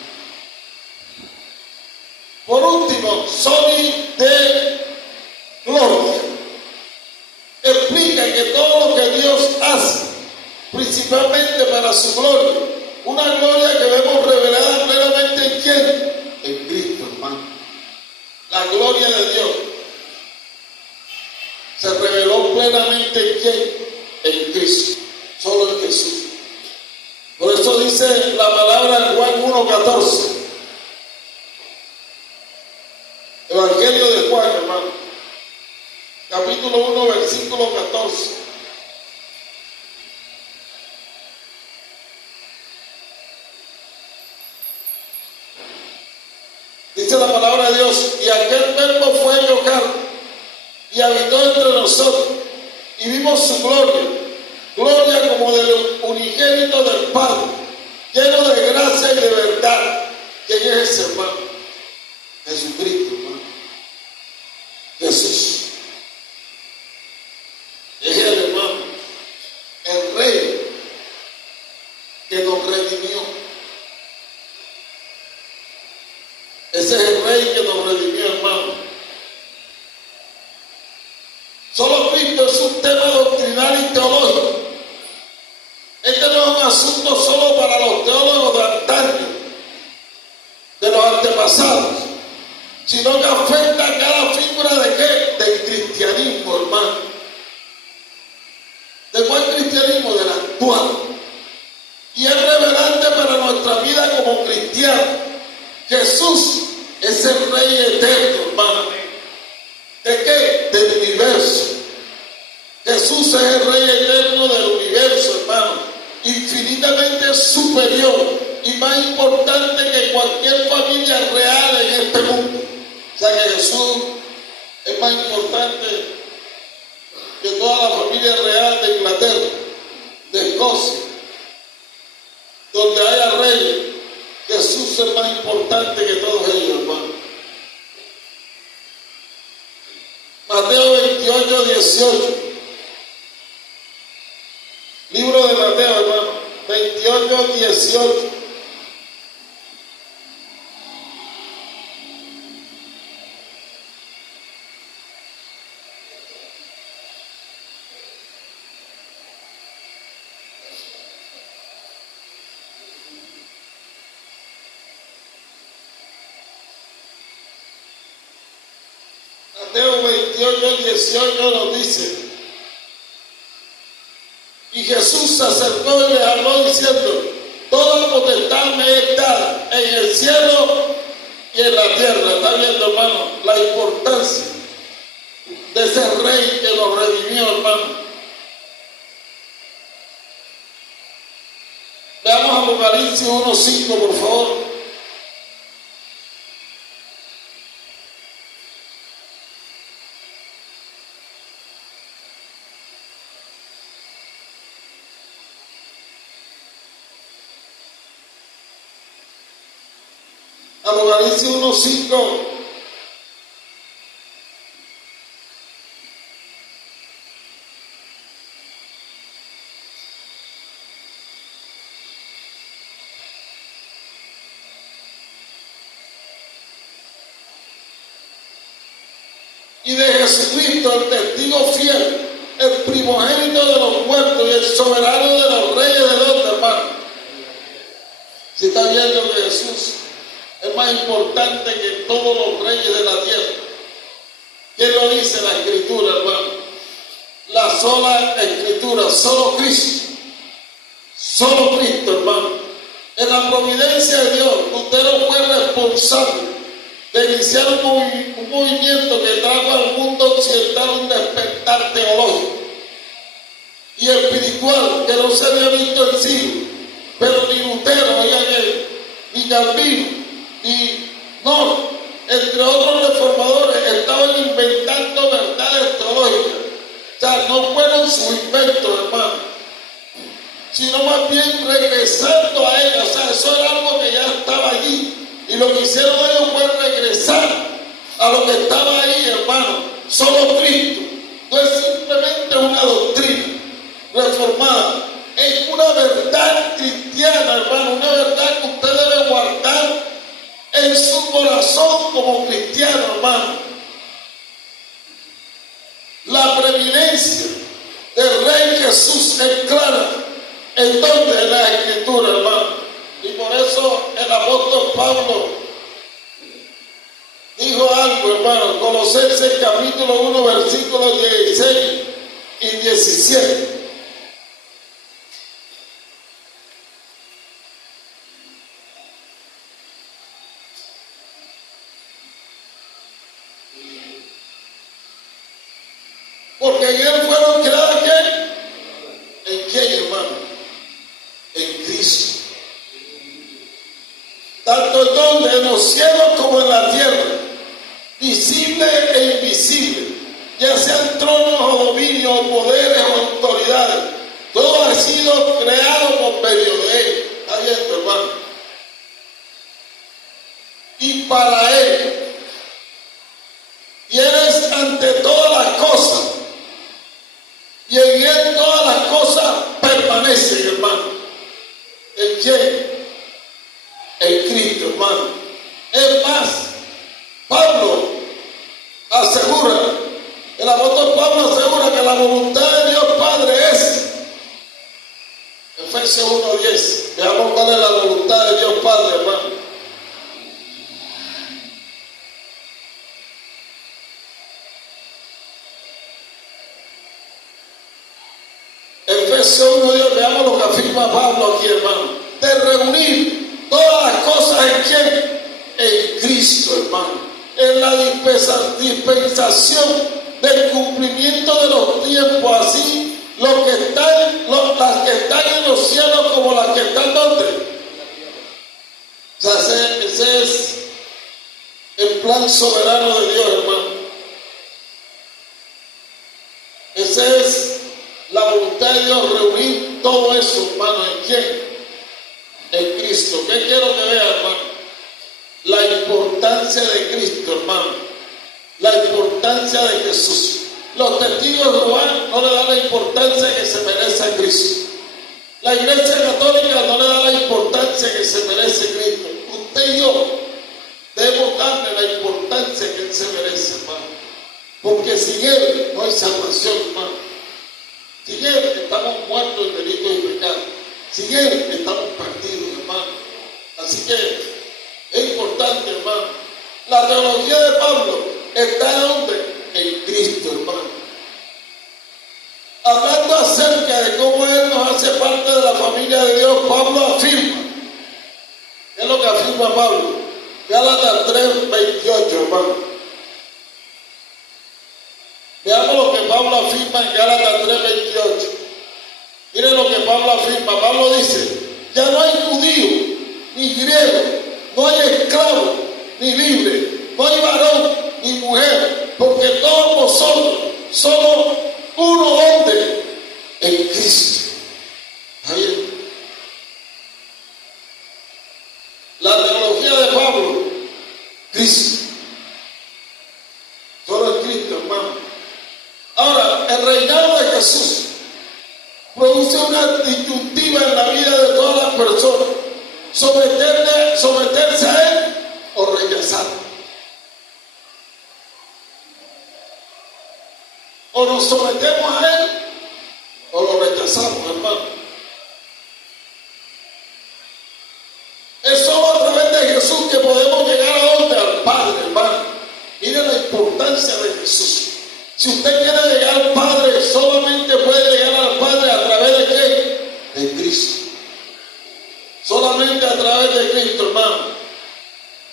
Por último, Sony de gloria. Explica que todo lo que Dios hace, principalmente para su gloria, una gloria que vemos revelada plenamente en quién, en Cristo, hermano. La gloria de Dios se reveló plenamente en quién, en Cristo, solo en Jesús. Por eso dice la palabra en Juan 1:14, Evangelio de Juan, hermano, capítulo 1, versículo 14. Dice la palabra de Dios: y aquel verbo fue hecho carne y habitó entre nosotros, y vimos su gloria, gloria como del unigénito del Padre, lleno de gracia y de verdad. ¿Quién es ese, hermano? Jesucristo, hermano. Jesús. Es el hermano, el Rey que nos redimió. Ese es el Rey que nos redimió, hermano. Solo Cristo es un tema doctrinal y teológico. Este no es un asunto solo para los teólogos de antaño, de los antepasados, sino que afecta a cada figura de qué, del cristianismo, hermano. ¿De cuál cristianismo? Del actual. Y es revelante para nuestra vida como cristianos. Jesús es el Rey eterno, hermano. ¿De qué? Del universo. Jesús es el Rey eterno del universo, hermano. Infinitamente superior y más importante que cualquier familia real en este mundo. O sea que Jesús es más importante que toda la familia real de Inglaterra, de Escocia, donde haya reyes. Jesús es más importante que todos ellos, hermano. Mateo 28, 18. Libro de Mateo, hermano. 28, 18. Mateo 28, 18 nos dice: y Jesús se acercó y le habló diciendo: toda potestad me es dada en el cielo y en la tierra. ¿Está viendo, hermano, la importancia de ese Rey que nos redimió, hermano? Veamos Apocalipsis 1:5, por favor. Apocalipsis 1:5. Y de Jesucristo, el testigo fiel, el primogénito de los muertos y el soberano de los reyes de los demás. Si está viendo que Jesús es más importante que todos los reyes de la tierra. ¿Quién lo dice la Escritura, hermano? La sola Escritura, solo Cristo. Solo Cristo, hermano. En la providencia de Dios, usted no fue responsable de iniciar un movimiento que trajo al mundo occidental un despertar teológico y espiritual que no se había visto en siglos. Pero ni Lutero, ni Calvino, y no, entre otros reformadores, estaban inventando verdades teológicas. O sea, no fueron sus inventos, hermano, sino más bien regresando a ella. O sea, eso era algo que ya estaba allí. Y lo que hicieron ellos fue regresar a lo que estaba ahí, hermano. Solo Cristo. No es simplemente una doctrina reformada. Es una verdad como cristianos, hermano, la preeminencia del Rey Jesús es clara. ¿En dónde? En la Escritura, hermano. Y por eso el apóstol Pablo dijo algo, hermano, Colosenses capítulo 1, versículos 16 y 17. Porque en él fueron creados, ¿qué? ¿En qué, hermano? En Cristo. Tanto en donde, en los cielos como en la tierra, visible e invisible, ya sean tronos o dominios, o poderes o autoridades, todo ha sido creado por medio de él. ¿Está bien, hermano? Y para él. Y él es ante todas las cosas. Y en él todas las cosas permanecen, hermano. ¿En quién? En Cristo, hermano. Es más, Pablo asegura, el apóstol Pablo asegura que la voluntad de Dios Padre es, Efesios 1:10. Veamos cuál es la voluntad de Dios Padre, hermano. Efesios 1:10, veamos lo que afirma Pablo aquí, hermano. De reunir todas las cosas en quién? En Cristo, hermano. En la dispensación del cumplimiento de los tiempos, así las que están en los cielos como las que están donde. O sea, ese es el plan soberano de Dios, hermano. Ese es la voluntad de Dios, reunir todo eso, hermano. ¿En quién? En Cristo. ¿Qué quiero que vea, hermano? La importancia de Cristo, hermano. La importancia de Jesús. Los testigos de Jehová no le dan la importancia que se merece a Cristo. La Iglesia Católica no le da la importancia que se merece a Cristo. Usted y yo debemos darle la importancia que Él se merece, hermano. Porque sin Él no hay salvación, hermano. Sin Él estamos muertos en delitos y pecados. Sin Él estamos perdidos, hermano. Así que es importante, hermano. La teología de Pablo está en donde? En Cristo, hermano. Hablando acerca de cómo Él nos hace parte de la familia de Dios, Pablo afirma. ¿Qué es lo que afirma Pablo? Gálatas 3:28, hermano. Veamos lo que Pablo afirma en Gálatas 3:28. Miren lo que Pablo afirma. Pablo dice, ya no hay judío, ni griego, no hay esclavo, ni libre, no hay varón, ni mujer, porque todos vosotros somos uno donde, en Cristo. Ahí. La teología de Pablo, Cristo. Solo es Cristo, hermano. Ahora, el reinado de Jesús produce una disyuntiva en la vida de todas las personas. Someterse a Él o rechazarlo. O nos sometemos a Él o lo rechazamos, hermano. Es solo a través de Jesús que podemos llegar a donde, al Padre, hermano. Miren la importancia de Jesús. Si usted quiere llegar al Padre, solamente puede llegar al Padre a través de ¿qué? De Cristo. Solamente a través de Cristo, hermano.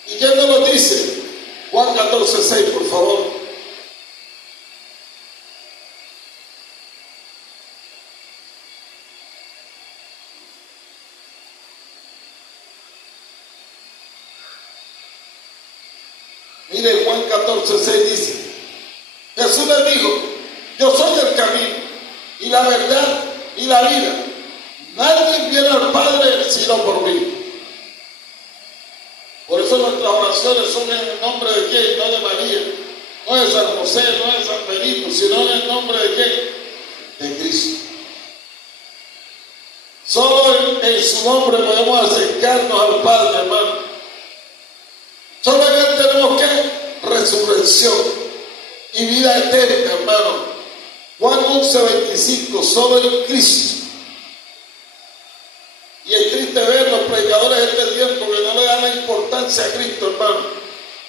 ¿Y quién nos lo dice? Juan 14:6, por favor. Mire, Juan 14:6 dice, Jesús les dijo, yo soy el camino y la verdad y la vida. Nadie viene al Padre sino por mí. Por eso nuestras oraciones son en el nombre de quién, no de María, no de San José, no de San Benito, sino en el nombre de quién, de Cristo. Solo en su nombre podemos acercarnos al Padre, hermano. Solo en Él tenemos que resurrección y vida eterna, hermano. Juan 11:25, solo en Cristo. Y es triste ver los predicadores de este tiempo que no le dan la importancia a Cristo, hermano.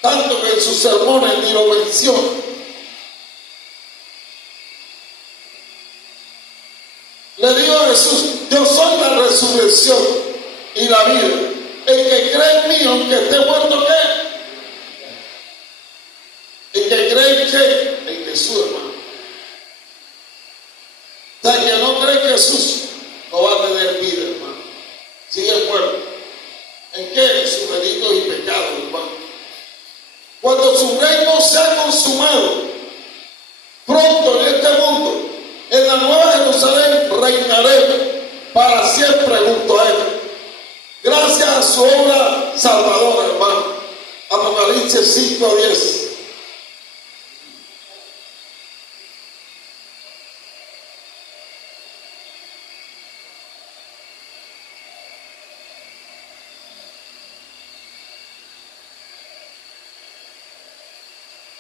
Tanto que en sus sermones ni lo mencionan. Le dijo a Jesús, yo soy la resurrección y la vida. El que cree en mí, aunque esté muerto, ¿qué? El que cree en qué? En Jesús, hermano. O sea, que no cree en Jesús, no va a tener vida, hermano. Sigue muerto. ¿En qué? En sus delitos y pecados, hermano. Cuando su reino sea consumado, pronto en este mundo, en la nueva Jerusalén reinaremos para siempre junto a Él. Gracias a su obra salvadora, hermano. Apocalipsis 5:10.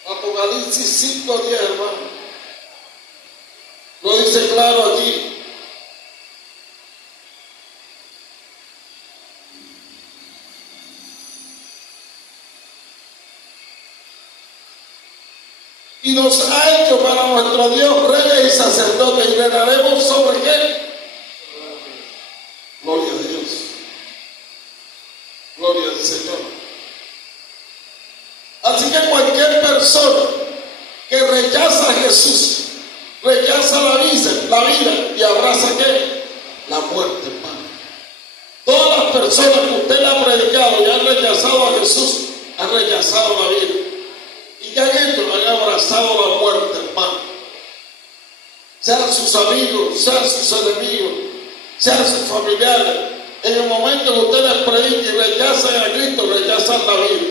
Apocalipsis 5:10, hermano. Lo dice claro aquí. Y nos ha hecho para nuestro Dios reyes y sacerdotes, y reinaremos sobre qué. Gloria a Dios. Gloria al Señor. Así que cualquier persona que rechaza a Jesús, rechaza la vida y abraza ¿qué? La muerte, hermano. Todas las personas que usted le ha predicado y han rechazado a Jesús, han rechazado la vida. ¿Y qué han hecho? Han abrazado la muerte, hermano. Sean sus amigos, sean sus enemigos, sean sus familiares. En el momento que usted les predique y rechazan a Cristo, rechazan la vida.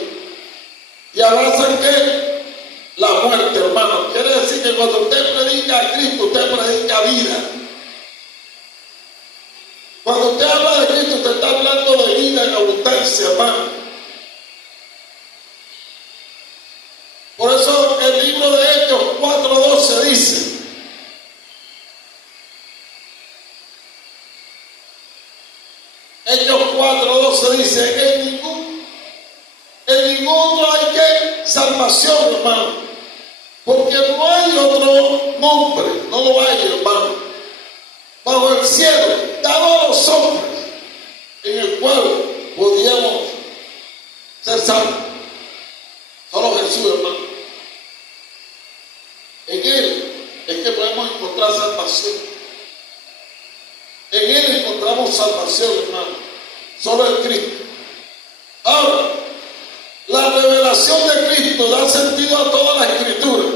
¿Y abrazan qué? La muerte, hermano. Quiere decir que cuando usted predica a Cristo, usted predica vida. Cuando usted habla de Cristo, usted está hablando de vida en abundancia, hermano. Por eso el libro de Hechos 4:12 dice: Hechos 4:12 dice, en ningún otro hay que salvación, hermano, porque no hay otro nombre, no lo hay, hermano, bajo el cielo, dado a los hombres, en el cual podíamos ser salvos. Solo Jesús, hermano. En Él es que podemos encontrar salvación. En Él encontramos salvación, hermano. Solo en Cristo. Ahora, la revelación de Cristo da sentido a toda la Escritura.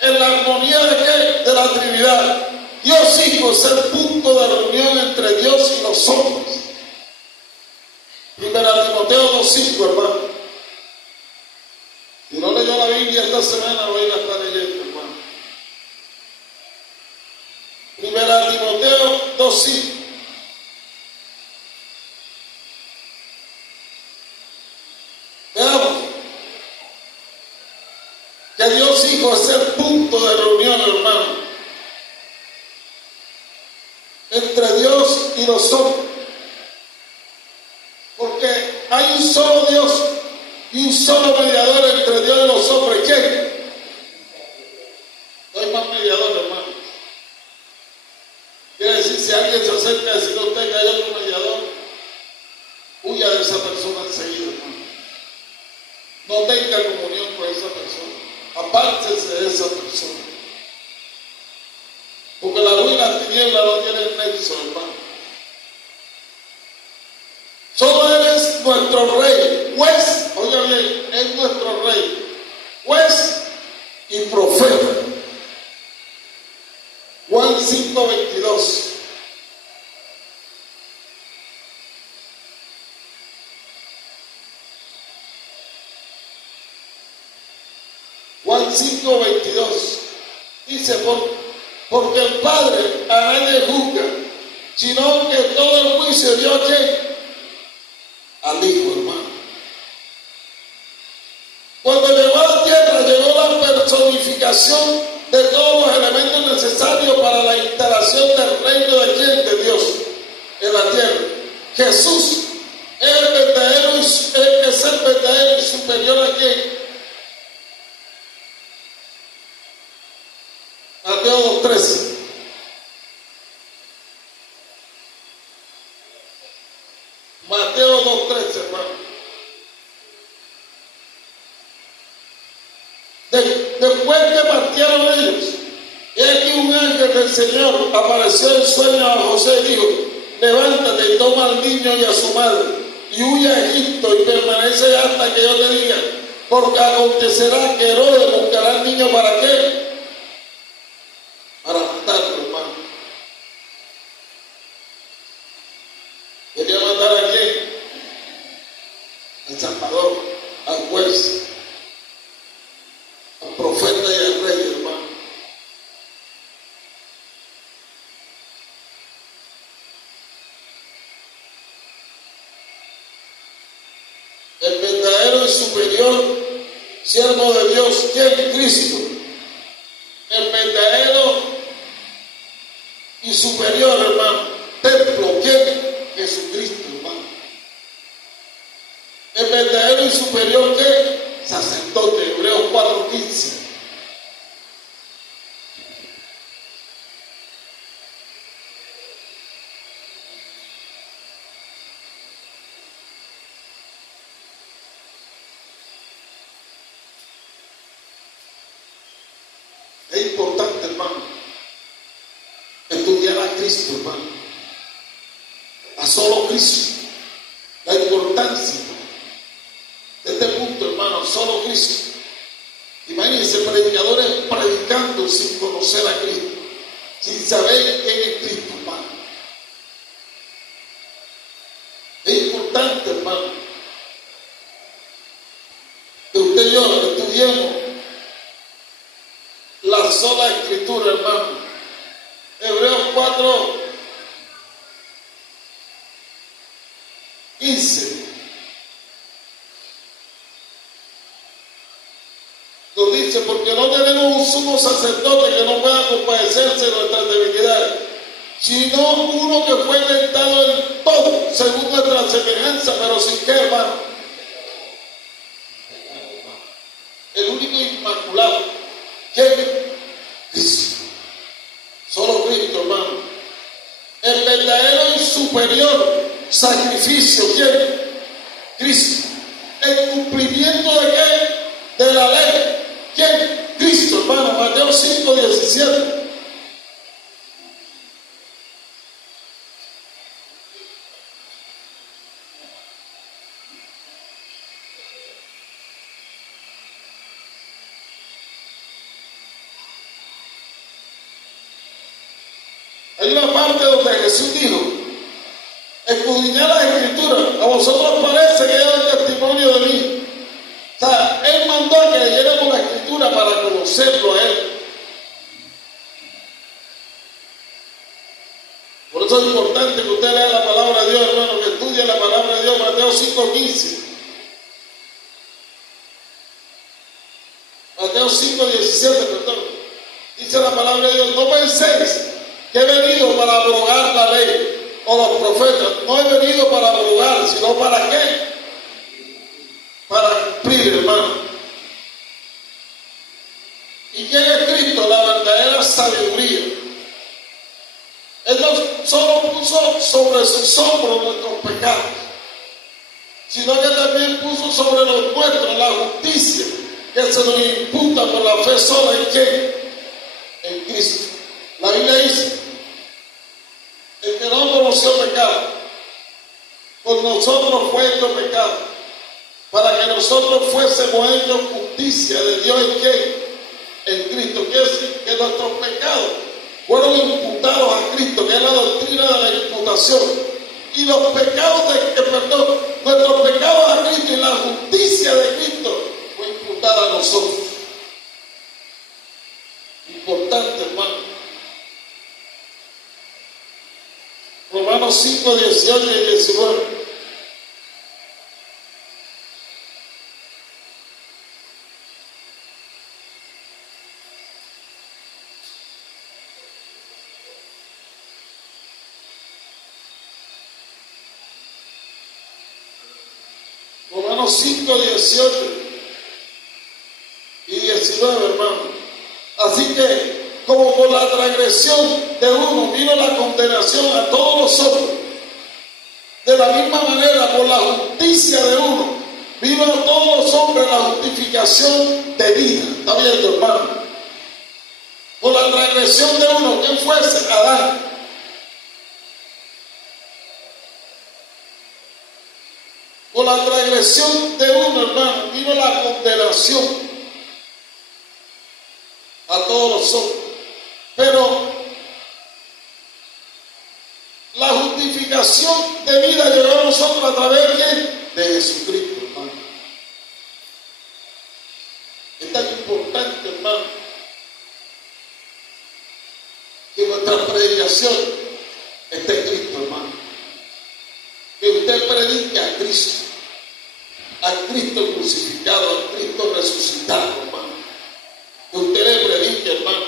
En la armonía de ¿qué? De la Trinidad. Dios Hijo es el punto de reunión entre Dios y los hombres. 1 Timoteo 2:5, hermano. Si no leyó la Biblia esta semana, voy a estar leyendo, hermano. 1 Timoteo 2:5. Veamos que Dios Hijo es el punto de reunión, hermano, entre Dios y los hombres. Porque hay un solo Dios y un solo mediador entre Dios y los hombres. ¿Quién? No hay más mediador, hermano. Quiere decir, si alguien se acerca a decirle a usted que hay otro mediador, huya de esa persona enseguida, hermano. No tenga comunión con esa persona. Apártese de esa persona. Porque la luz y la tiniebla no tienen nexo, hermano. Solo Él es nuestro rey, juez, oiga bien, es nuestro rey, juez y profeta. Juan 5:22. Juan 5:22 dice, porque el Padre a nadie juzga, sino que todo el juicio dio a quién, al Hijo, hermano. Cuando llegó a la tierra edificación de todos los elementos necesarios para la instalación del reino de quién, de Dios en la tierra. Jesús es el verdadero, es el verdadero y superior a quién. Mateo 2:13. Mateo 2:13, hermano. Después que partieron ellos, y aquí un ángel del Señor apareció en sueño a José y dijo: levántate y toma al niño y a su madre y huye a Egipto y permanece hasta que yo te diga, porque acontecerá que Herodes buscará al niño. ¿Para qué? Para matarlo, hermano. Quería matar a quién? Al Salvador, al juez, al profeta y al rey, hermano. El verdadero y superior siervo de Dios, ¿quién? Cristo. El verdadero y superior, hermano, templo, ¿quién? Jesucristo, hermano. El verdadero y superior, ¿qué? Sacerdote, Hebreos 4:15. Es importante, hermano, estudiar a Cristo, hermano, a solo Cristo. La importancia de este punto, hermano, solo Cristo. Imagínense predicadores predicando sin conocer a Cristo, sin saber quién es Cristo, hermano. Es importante, hermano, que usted y yo estudiemos la sola Escritura, hermano. Hebreos 4:15 nos dice: porque no tenemos un sumo sacerdote que no pueda compadecerse de nuestras debilidades, sino uno que fue tentado en todo según nuestra semejanza, pero sin qué, hermano. El único inmaculado, ¿quién? Cristo. Solo Cristo, hermano. El verdadero y superior sacrificio, ¿quién? Cristo. El cumplimiento de qué? De la ley, ¿quién? Cristo, hermano. Mateo 5:17. Hay una parte donde Jesús dijo: escudriñad las Escrituras, a vosotros parece que llevan testimonio de mí. O sea, Él mandó a que leyéramos la Escritura para conocerlo a Él. Por eso es importante que usted lea la palabra de Dios, hermano, que estudie la palabra de Dios. Mateo 5:15. Mateo 5:17, perdón. Dice la palabra de Dios: no penséis que he venido para abrogar la ley o los profetas. No he venido para abrogar, sino ¿para qué? Para cumplir, hermano. ¿Y quién es Cristo? La verdadera sabiduría. Él no solo puso sobre sus hombros nuestros pecados, sino que también puso sobre los nuestros la justicia que se nos imputa por la fe sola en quién? En Cristo. La Biblia dice: el que no conoció pecado, por nosotros fue hecho pecado, para que nosotros fuésemos hechos justicia de Dios en quién? En Cristo. Quiere decir que nuestros pecados fueron imputados a Cristo, que es la doctrina de la imputación. Y los pecados nuestros pecados a Cristo y la justicia de Cristo fue imputada a nosotros. Importante, hermano. Romanos 5:18 y 19. Romanos 5, 18 y 19, hermano. Así que, como por la transgresión de uno vino la condenación a todos los hombres, de la misma manera, por la justicia de uno, vino a todos los hombres la justificación de vida. ¿Está viendo, hermano? Por la transgresión de uno, ¿quién fue ese? Adán. Por la transgresión de uno, hermano, vino la condenación a todos los hombres. Pero la justificación de vida llegó a nosotros a través de Jesucristo, hermano. Es tan importante, hermano, que nuestra predicación esté en Cristo, hermano. Que usted predique a Cristo crucificado, a Cristo resucitado, hermano. Que usted le predique, hermano.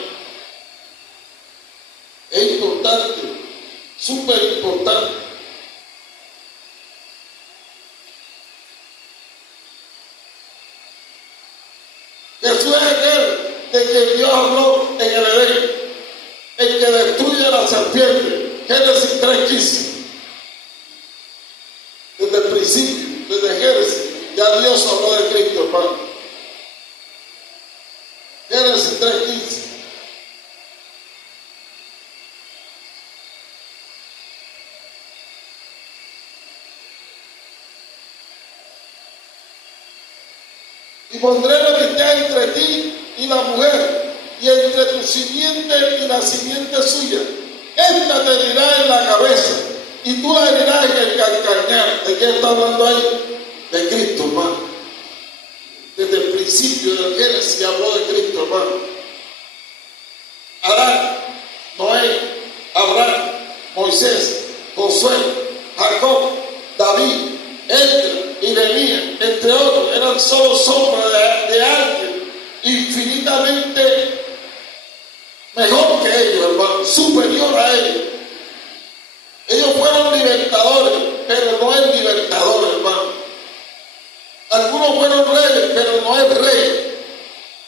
Es importante, súper importante. Jesús es aquel de que Dios habló en el Edén, el que destruye la serpiente. Génesis 3:15. Desde el principio, desde Génesis, ya Dios habló de Cristo, hermano. Génesis 3:15. Y pondré enemistad entre ti y la mujer, y entre tu simiente y la simiente suya. Esta te herirá en la cabeza, y tú la herirás en el calcañar. ¿De qué está hablando ahí? De Cristo, hermano. Desde el principio del Génesis habló de Cristo, hermano. Adán, Noé, Abraham, Moisés, Josué, Jacob, David, Esdras y Nehemías, entre otros, eran solo sombras de alguien infinitamente mejor que ellos, hermano, superior a ellos. Ellos fueron libertadores, pero no es libertador, hermano. Algunos fueron reyes, pero no es rey.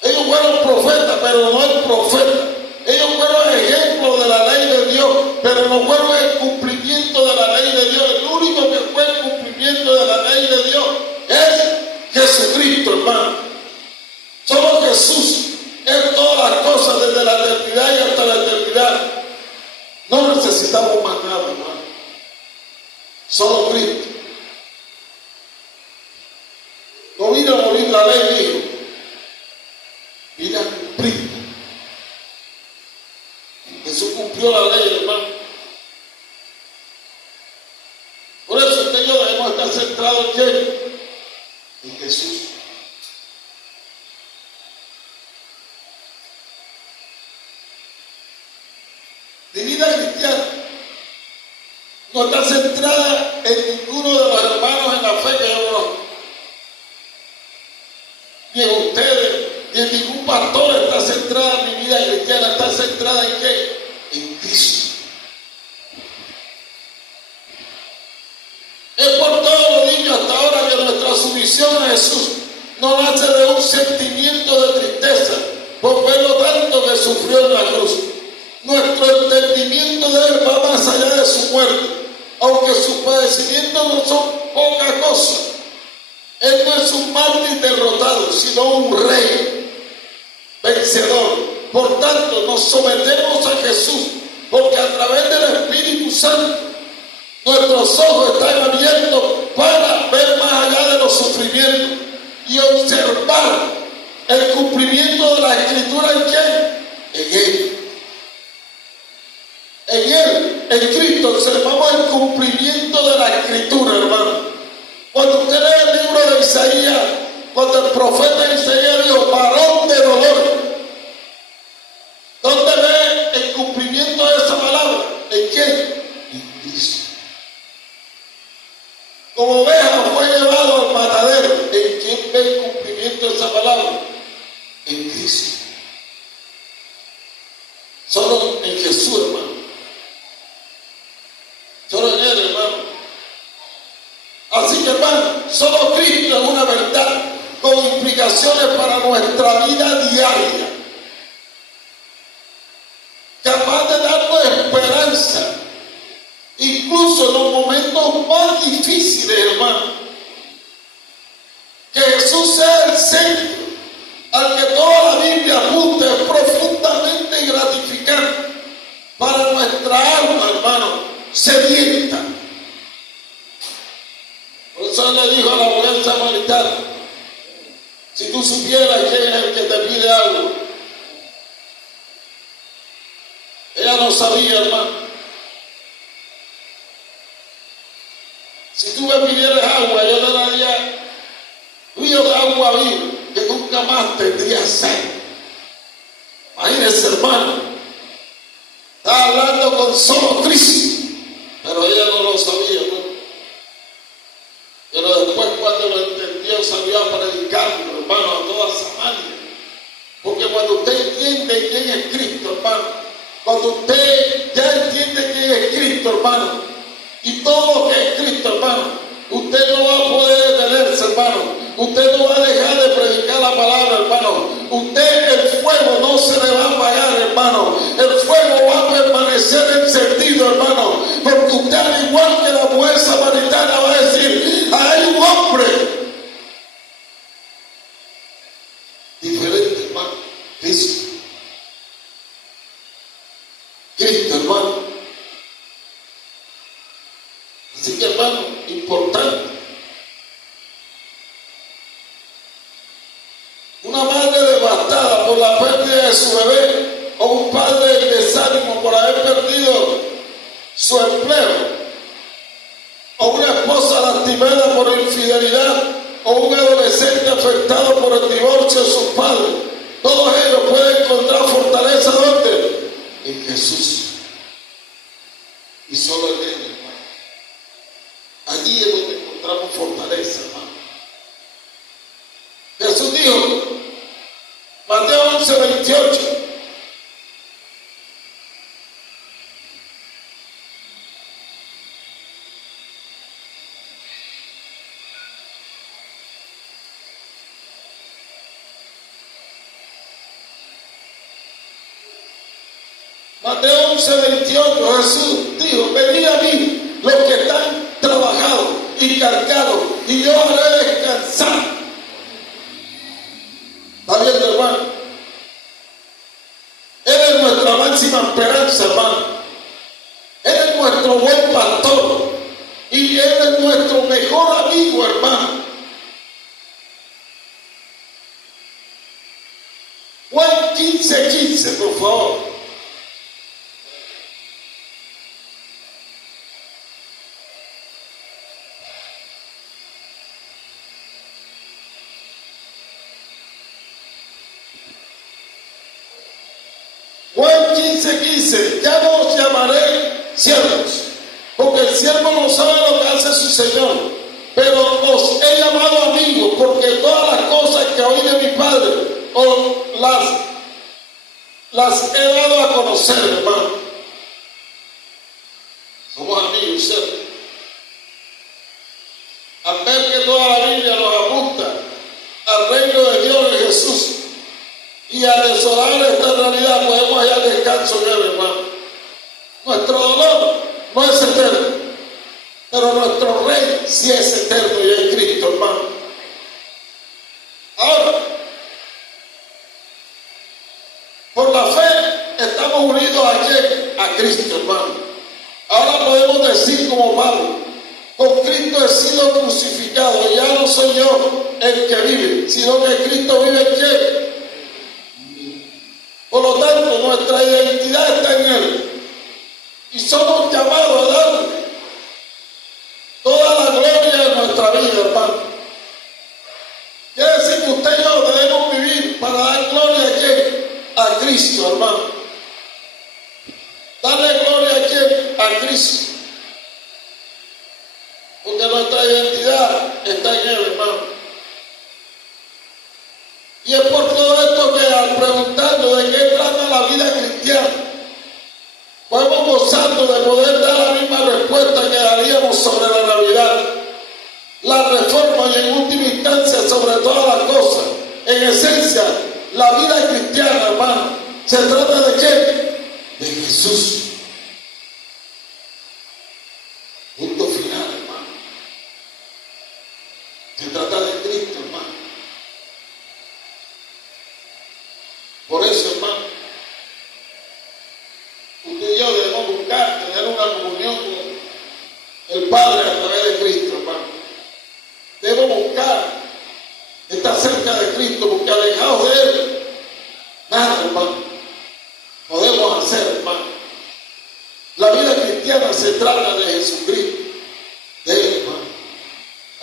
Ellos fueron profetas, pero no es profeta. Ellos fueron ejemplos de la ley de Dios, pero no fueron el cumplimiento de la ley de Dios. El único que fue el cumplimiento de la ley de Dios es Jesucristo, hermano. Solo Jesús es todas las cosas desde la eternidad y hasta la eternidad. No necesitamos más nada, hermano. Solo Cristo. No vino a morir la ley, dijo. Vino a cumplir. Jesús cumplió la ley, hermano. Por eso usted y yo debemos estar centrados en quién? En Jesús. Mi vida cristiana no está centrada en ninguno de los hermanos en la fe que yo conozco, ni en ustedes, ni en ningún pastor está centrada mi vida cristiana. Está centrada en qué? En Cristo. Es por todo lo dicho hasta ahora que nuestra sumisión a Jesús no nace de un sentimiento de tristeza por ver lo tanto que sufrió en la cruz. Nuestro entendimiento de Él va más allá de su muerte, aunque sus padecimientos no son poca cosa. Él no es un mártir derrotado, sino un rey vencedor. Por tanto, nos sometemos a Jesús, porque a través del Espíritu Santo nuestros ojos están abiertos para ver más allá de los sufrimientos y observar el cumplimiento de la Escritura. ¿En quién? En Él. En Él, en Cristo, observamos el cumplimiento de la Escritura, hermano. Cuando usted lee el libro de Isaías, cuando el profeta Isaías dijo, varón de dolor, ¿dónde ve el cumplimiento de esa palabra? ¿En quién? En Cristo. Como oveja fue llevado al matadero, ¿en quién ve el cumplimiento de esa palabra? En Cristo. Solo en Jesús, hermano. Solo en Él, hermano. Así que, hermano, solo Cristo es una revelaciones para nuestra vida diaria, capaz de darnos esperanza, incluso en los momentos más difíciles, hermano. Que Jesús sea el centro al que toda la Biblia apunta, es profundamente gratificante para nuestra alma, hermano, sedienta. Por eso le dijo a la mujer samaritana: si tú supieras quién es el que te pide algo. Ella no sabía, hermano. Si tú me pidieras agua, yo te daría río de agua viva, que nunca más tendrías sed. Imagínese, hermano, estaba hablando con solo Cristo, pero ella no lo sabía, ¿no? Pero después, cuando lo entendió, salió a predicarlo, hermano, a toda Samaria. Porque cuando usted entiende quién es Cristo, hermano, cuando usted ya entiende quién es Cristo, hermano, y todo lo que es Cristo, hermano, usted no va a poder detenerse, hermano. Usted no va a dejar de predicar la palabra, hermano. Usted, el fuego no se le va a apagar, hermano. El fuego va a permanecer encendido, hermano. Porque usted, al igual que la mujer samaritana, va a decir: hay un hombre diferente, hermano. Cristo. Cristo, hermano. Así que, hermano, importante. Una madre devastada por la pérdida de su bebé, o un padre en desánimo por haber perdido su empleo, o una esposa lastimada por infidelidad, o un adolescente afectado por el divorcio de sus padres, todos ellos pueden encontrar fortaleza ¿dónde? En Jesús. Y solo en Él, hermano. Allí es donde encontramos fortaleza, hermano. Jesús dijo, Mateo 11:28, Mateo 11:28, Jesús dijo: venid a mí los que están trabajados y cargados, y yo haré descansar. ¿Está viendo, hermano? Él es nuestra máxima esperanza, hermano. Él es nuestro buen pastor y Él es nuestro mejor amigo, hermano. Juan 15:15, por favor. Juan 15:15, ya no os llamaré siervos, porque el siervo no sabe lo que hace su Señor, pero os he llamado amigos, porque todas las cosas que oí de mi Padre os las he dado a conocer, hermano. Somos amigos, ¿cierto? Al ver que toda la Biblia nos apunta al reino de Dios en Jesús, y a desolar esta realidad, podemos hallar descanso en Él, hermano. Nuestro dolor no es eterno, pero nuestro Rey sí es eterno y es Cristo, hermano. Ahora, por la fe estamos unidos ¿a quién? A Cristo, hermano. Ahora podemos decir como Pablo: con Cristo he sido crucificado, ya no soy yo el que vive, sino que Cristo vive en quién. Por lo tanto, nuestra identidad está en Él. Y somos llamados a darle toda la gloria de nuestra vida, hermano. Quiere decir que usted y yo debemos vivir para dar gloria ¿a quién? A Cristo, hermano. Darle gloria ¿a quién? A Cristo. Porque nuestra identidad está en Él, hermano. Y es por todo esto que, al preguntarnos de qué trata la vida cristiana, podemos gozarnos de poder dar la misma respuesta que daríamos sobre la Navidad, la reforma y en última instancia, sobre todas las cosas, En esencia, la vida cristiana, hermano, se trata de ¿qué? De Jesús. Punto final, hermano. Se trata de Cristo, hermano. Por eso, hermano, usted y yo debemos buscar tener una comunión con el Padre a través de Cristo, hermano. Debemos buscar estar cerca de Cristo, porque alejados de Él, nada, hermano, podemos hacer, hermano. La vida cristiana se trata de Jesucristo, de Él, hermano.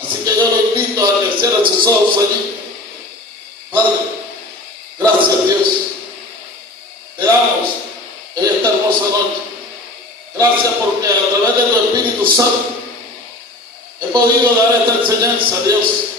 Así que yo lo invito a que cierre sus ojos allí. Padre, gracias Dios. Te damos en esta hermosa noche. Gracias porque a través de tu Espíritu Santo he podido dar esta enseñanza, Dios.